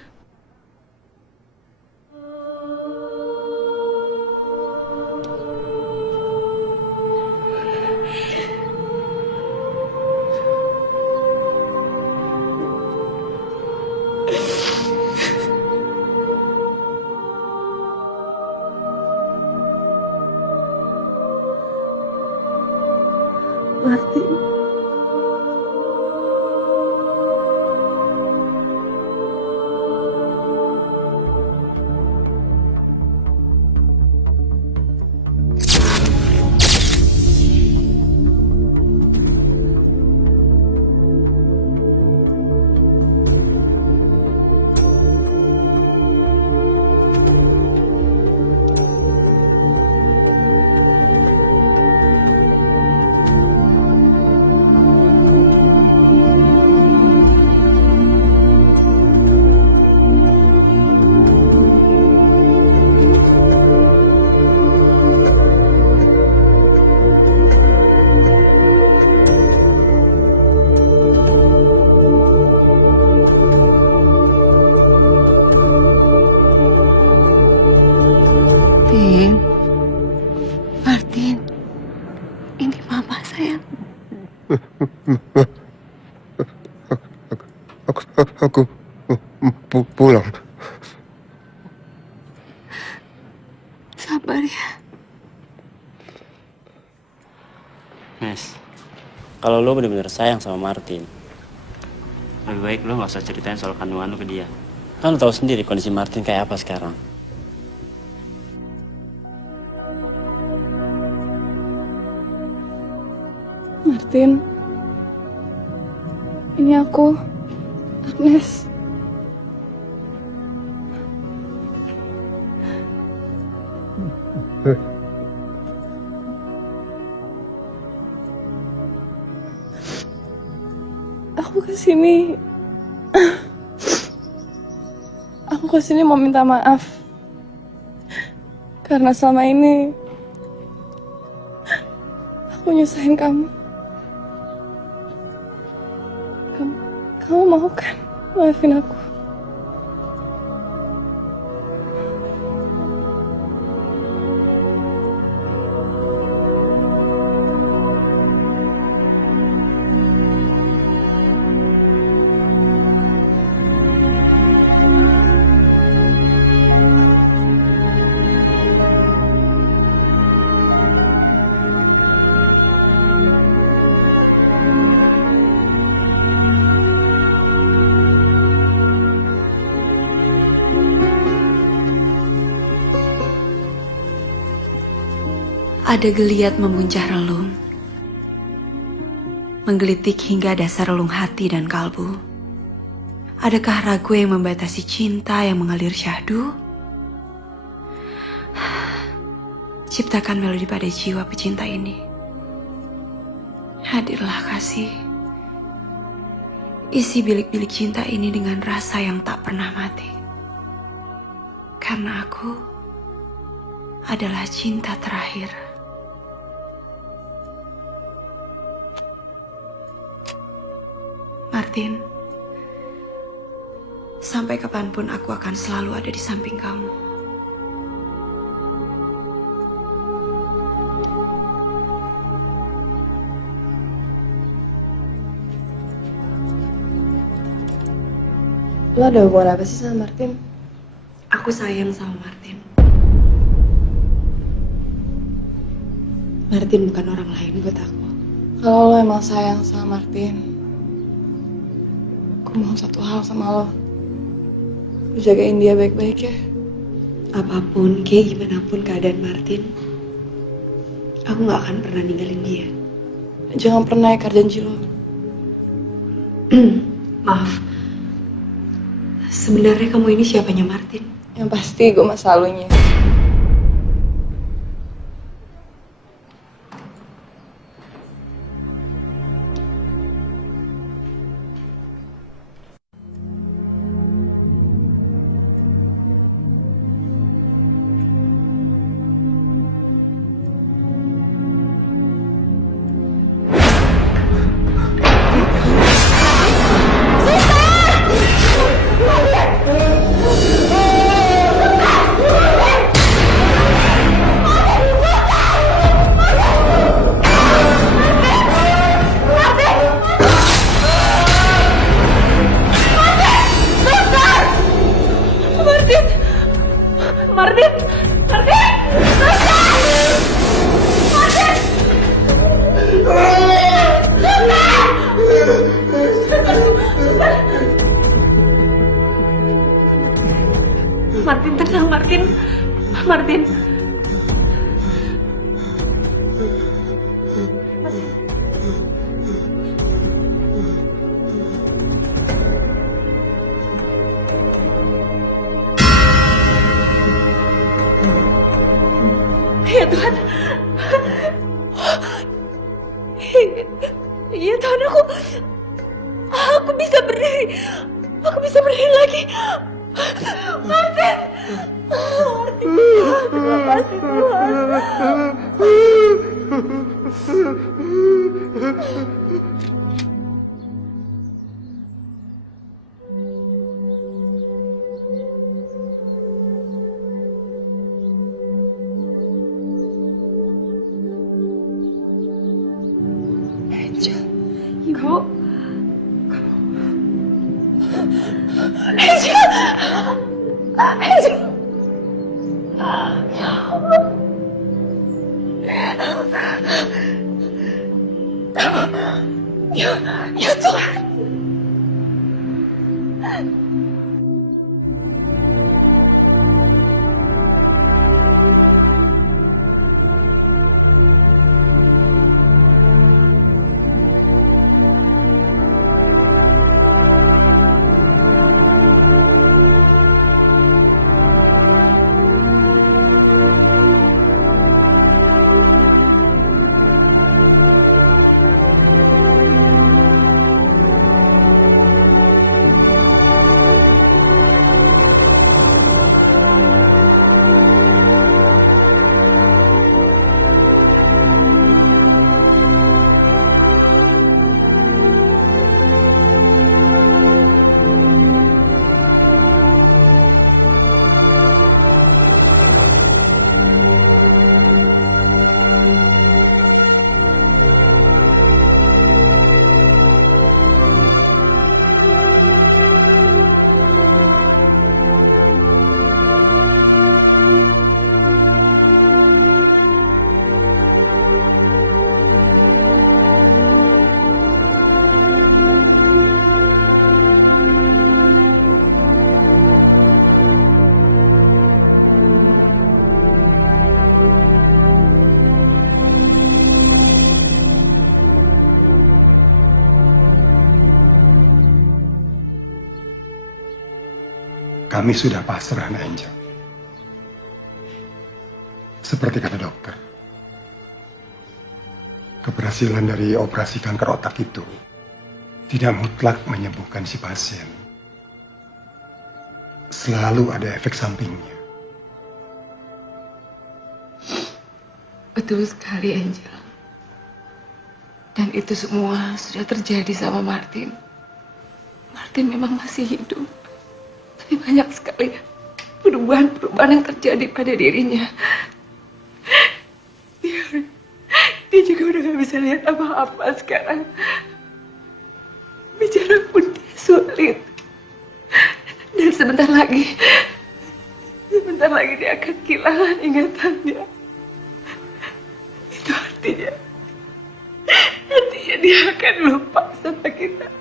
pulang. Sabar ya. Nes, kalau lo bener-bener sayang sama Martin, lebih baik lo gak usah ceritain soal kandungan lo ke dia. Kan lo tahu sendiri kondisi Martin kayak apa sekarang. Martin, ini aku, Agnes. Aku kesini mau minta maaf karena selama ini aku nyusahin kamu. Kamu mau kan maafin aku? Ada geliat memuncah relung, menggelitik hingga dasar relung hati dan kalbu. Adakah ragu yang membatasi cinta yang mengalir syahdu? Ciptakan melodi pada jiwa pecinta ini. Hadirlah kasih. Isi bilik-bilik cinta ini dengan rasa yang tak pernah mati. Karena aku adalah cinta terakhir. Martin, sampai kapanpun aku akan selalu ada di samping kamu. Lo ada hubungan apa sih sama Martin? Aku sayang sama Martin. Martin bukan orang lain buat aku. Kalau lo emang sayang sama Martin, aku mau satu hal sama lo. Lo jagain dia baik-baik ya. Apapun, kayak gimana pun keadaan Martin, aku gak akan pernah ninggalin dia. Jangan pernah ingkar janji lo. Maaf, sebenarnya kamu ini siapanya Martin? Yang pasti gue masa lalunya. Martin, tenang Martin. Martin. Ya Tuhan. Ya Tuhan, aku bisa berdiri. Aku bisa berdiri lagi. Martin. Martin. Terima kasih Tuhan. Ibu, Angel. Ya Tuhan. Kami sudah pasrah, Angel. Seperti kata dokter, keberhasilan dari operasi kanker otak itu tidak mutlak menyembuhkan si pasien. Selalu ada efek sampingnya. Betul sekali, Angel. Dan itu semua sudah terjadi sama Martin. Martin memang masih hidup. Tapi banyak sekali perubahan-perubahan yang terjadi pada dirinya. Dia juga udah gak bisa lihat apa-apa sekarang. Bicara pun dia sulit. Dan sebentar lagi dia akan kehilangan ingatannya. Itu artinya dia akan lupa sama kita.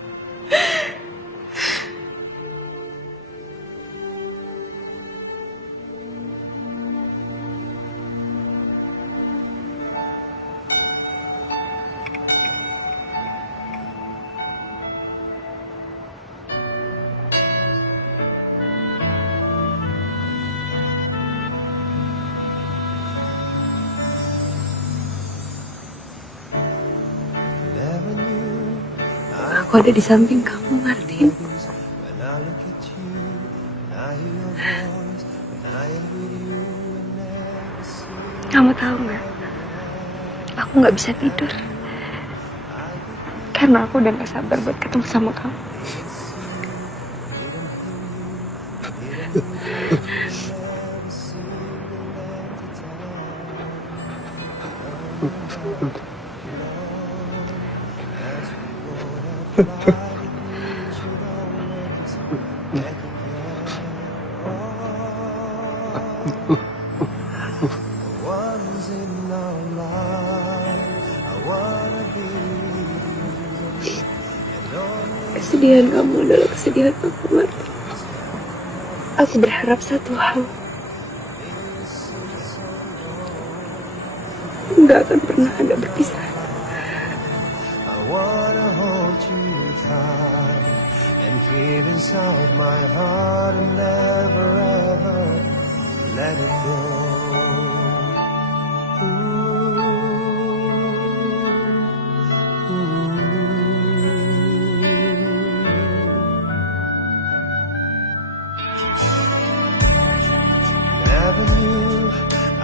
Aku ada di samping kamu, Martin. Kamu tahu nggak? Aku nggak bisa tidur karena aku udah nggak sabar buat ketemu sama kamu. Kesedihan kamu adalah kesedihan aku, Martin. Aku berharap satu hal. Nggak akan pernah ada berpisah.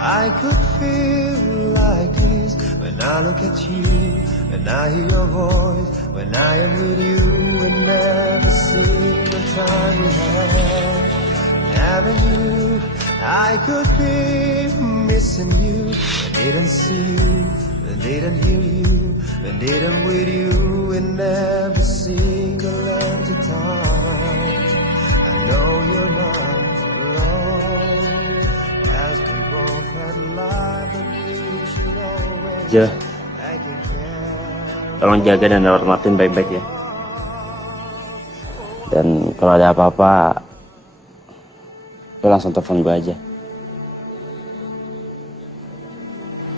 I could feel like this when I look at you, when I hear your voice, when I am with you, and every single time we have having you. I could be missing you, when didn't see you, when didn't hear you, when didn't with you, in every single empty time. I know you're Jo, tolong jaga dan rawat Martin baik-baik ya. Dan kalau ada apa-apa, lo langsung telepon gue aja.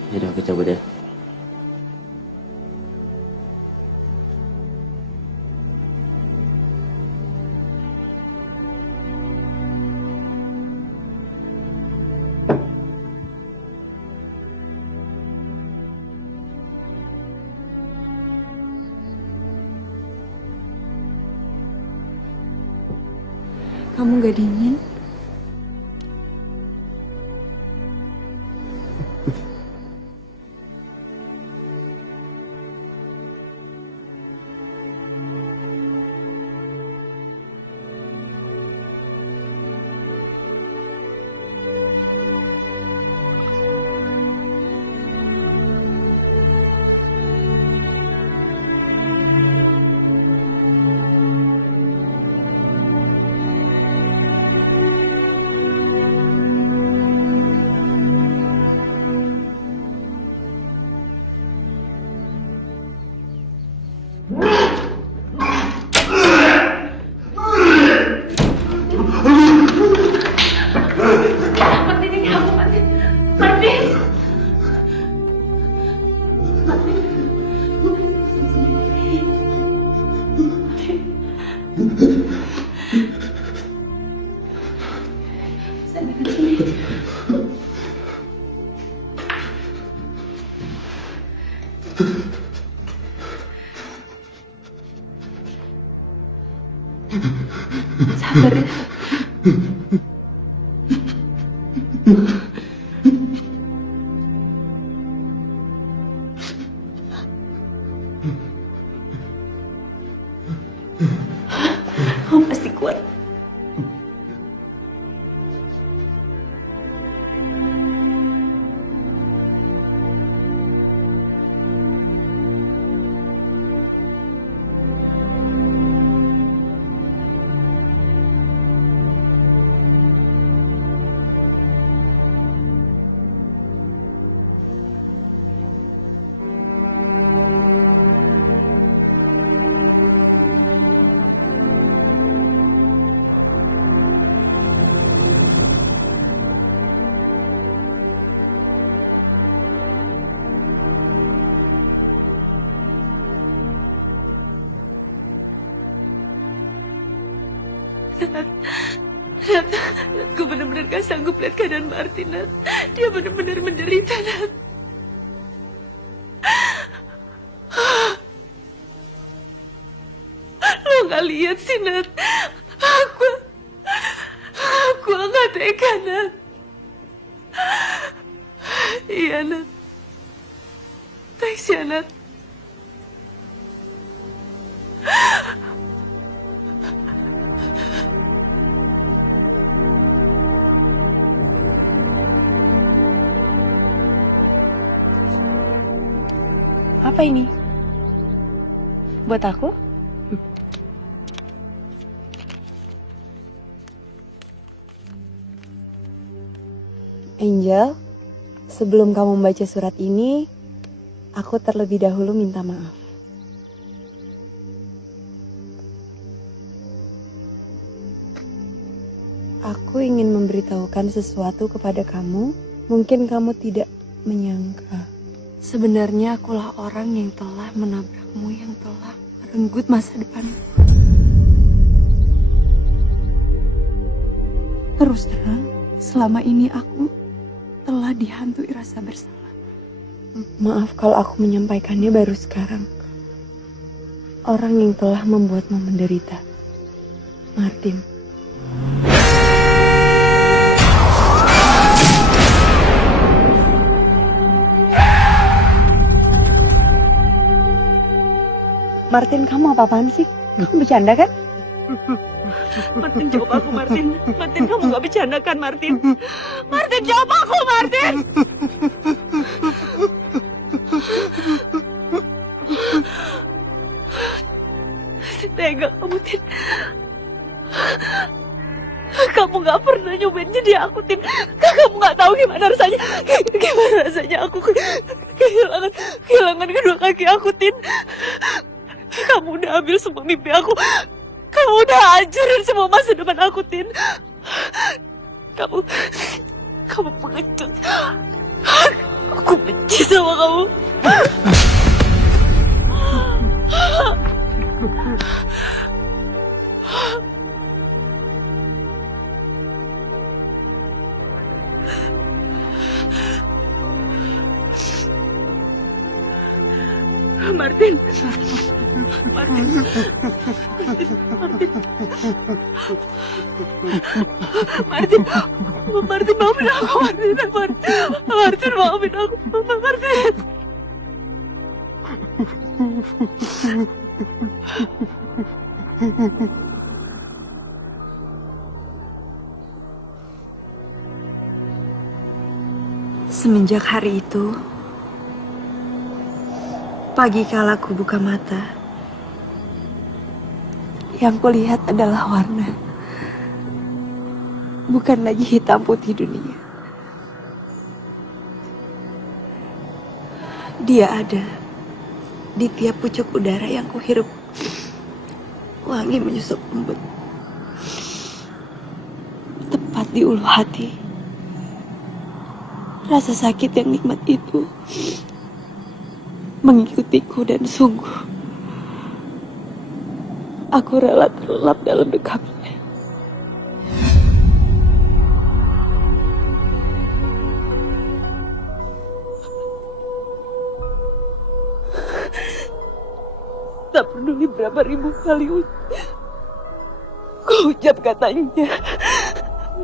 Yaudah, aku cabut ya. Kamu gak dingin? Sabar ya. Kamu pasti kuat. Gue bener-bener gak sanggup lihat keadaan Martin, Nat. Dia bener-bener menderita, Nat. Lo gak lihat sih, Nat. Aku gak tega, Nat. Iya, Nat. Thanks ya, Nat. Apa ini? Buat aku? Angel, sebelum kamu membaca surat ini, aku terlebih dahulu minta maaf. Aku ingin memberitahukan sesuatu kepada kamu, mungkin kamu tidak menyangka. Sebenarnya akulah orang yang telah menabrakmu, yang telah merenggut masa depanmu. Terus terang, selama ini aku telah dihantui rasa bersalah. Maaf kalau aku menyampaikannya baru sekarang. Orang yang telah membuatmu menderita, Martin. Martin, kamu apa-apaan sih? Kamu bercanda kan? Martin, jawab aku, Martin. Martin, kamu gak bercanda kan, Martin? Martin, jawab aku, Martin! Tega kamu, Tin. Kamu gak pernah nyobain jadi aku, Tin. Kamu gak tahu gimana rasanya aku kehilangan kedua kaki aku, Tin. Kamu udah ambil semua mimpi aku. Kamu udah hancurin semua masa depan aku, Tin. Kamu pengecut. Aku benci sama kamu. Martin, maafin aku, Martin, maafin aku, Martin. Semenjak hari itu, pagi kala ku buka mata, yang kulihat adalah warna. Bukan lagi hitam putih dunia. Dia ada di tiap pucuk udara yang kuhirup. Wangi menyusup embun. Tepat di ulu hati. Rasa sakit yang nikmat itu mengikutiku dan sungguh aku rela terlelap dalam dekapnya. Tak peduli berapa ribu kali ku ucap katanya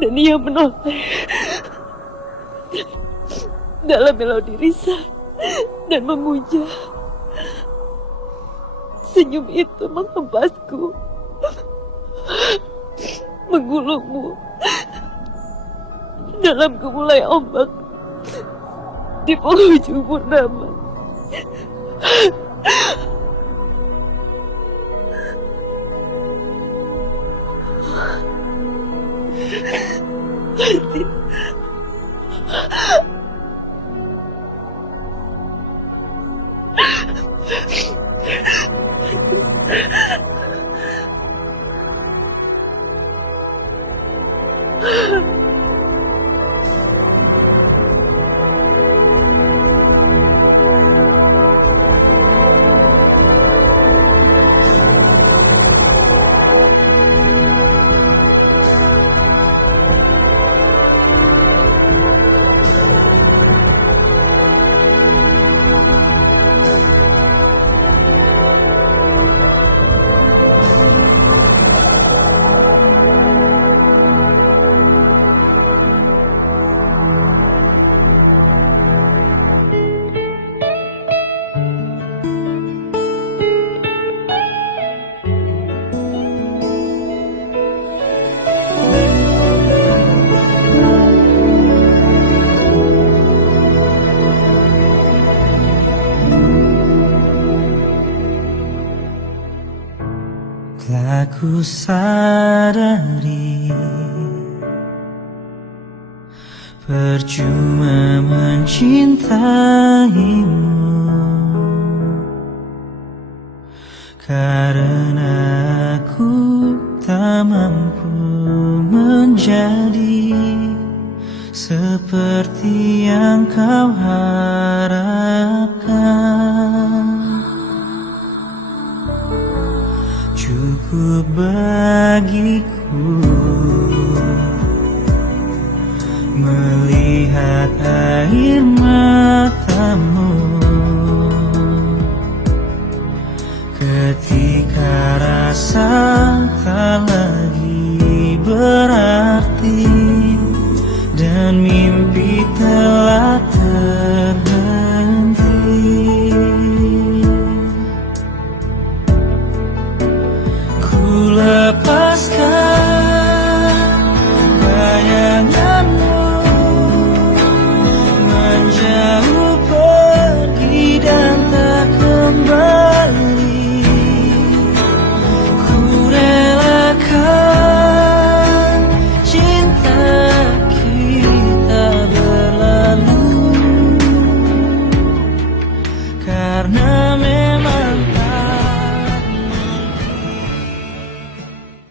dan ia menolak dalam melodi risah dan memuja. Senyum itu menghempasku, menggulungmu dalam gemulai ombak di penghujung purnama. Martin, Telah ku sadari percuma mencintaimu karena aku tak mampu menjadi seperti yang kau harapkan. Cukup bagiku melihat air matamu ketika rasa tak lagi berarti.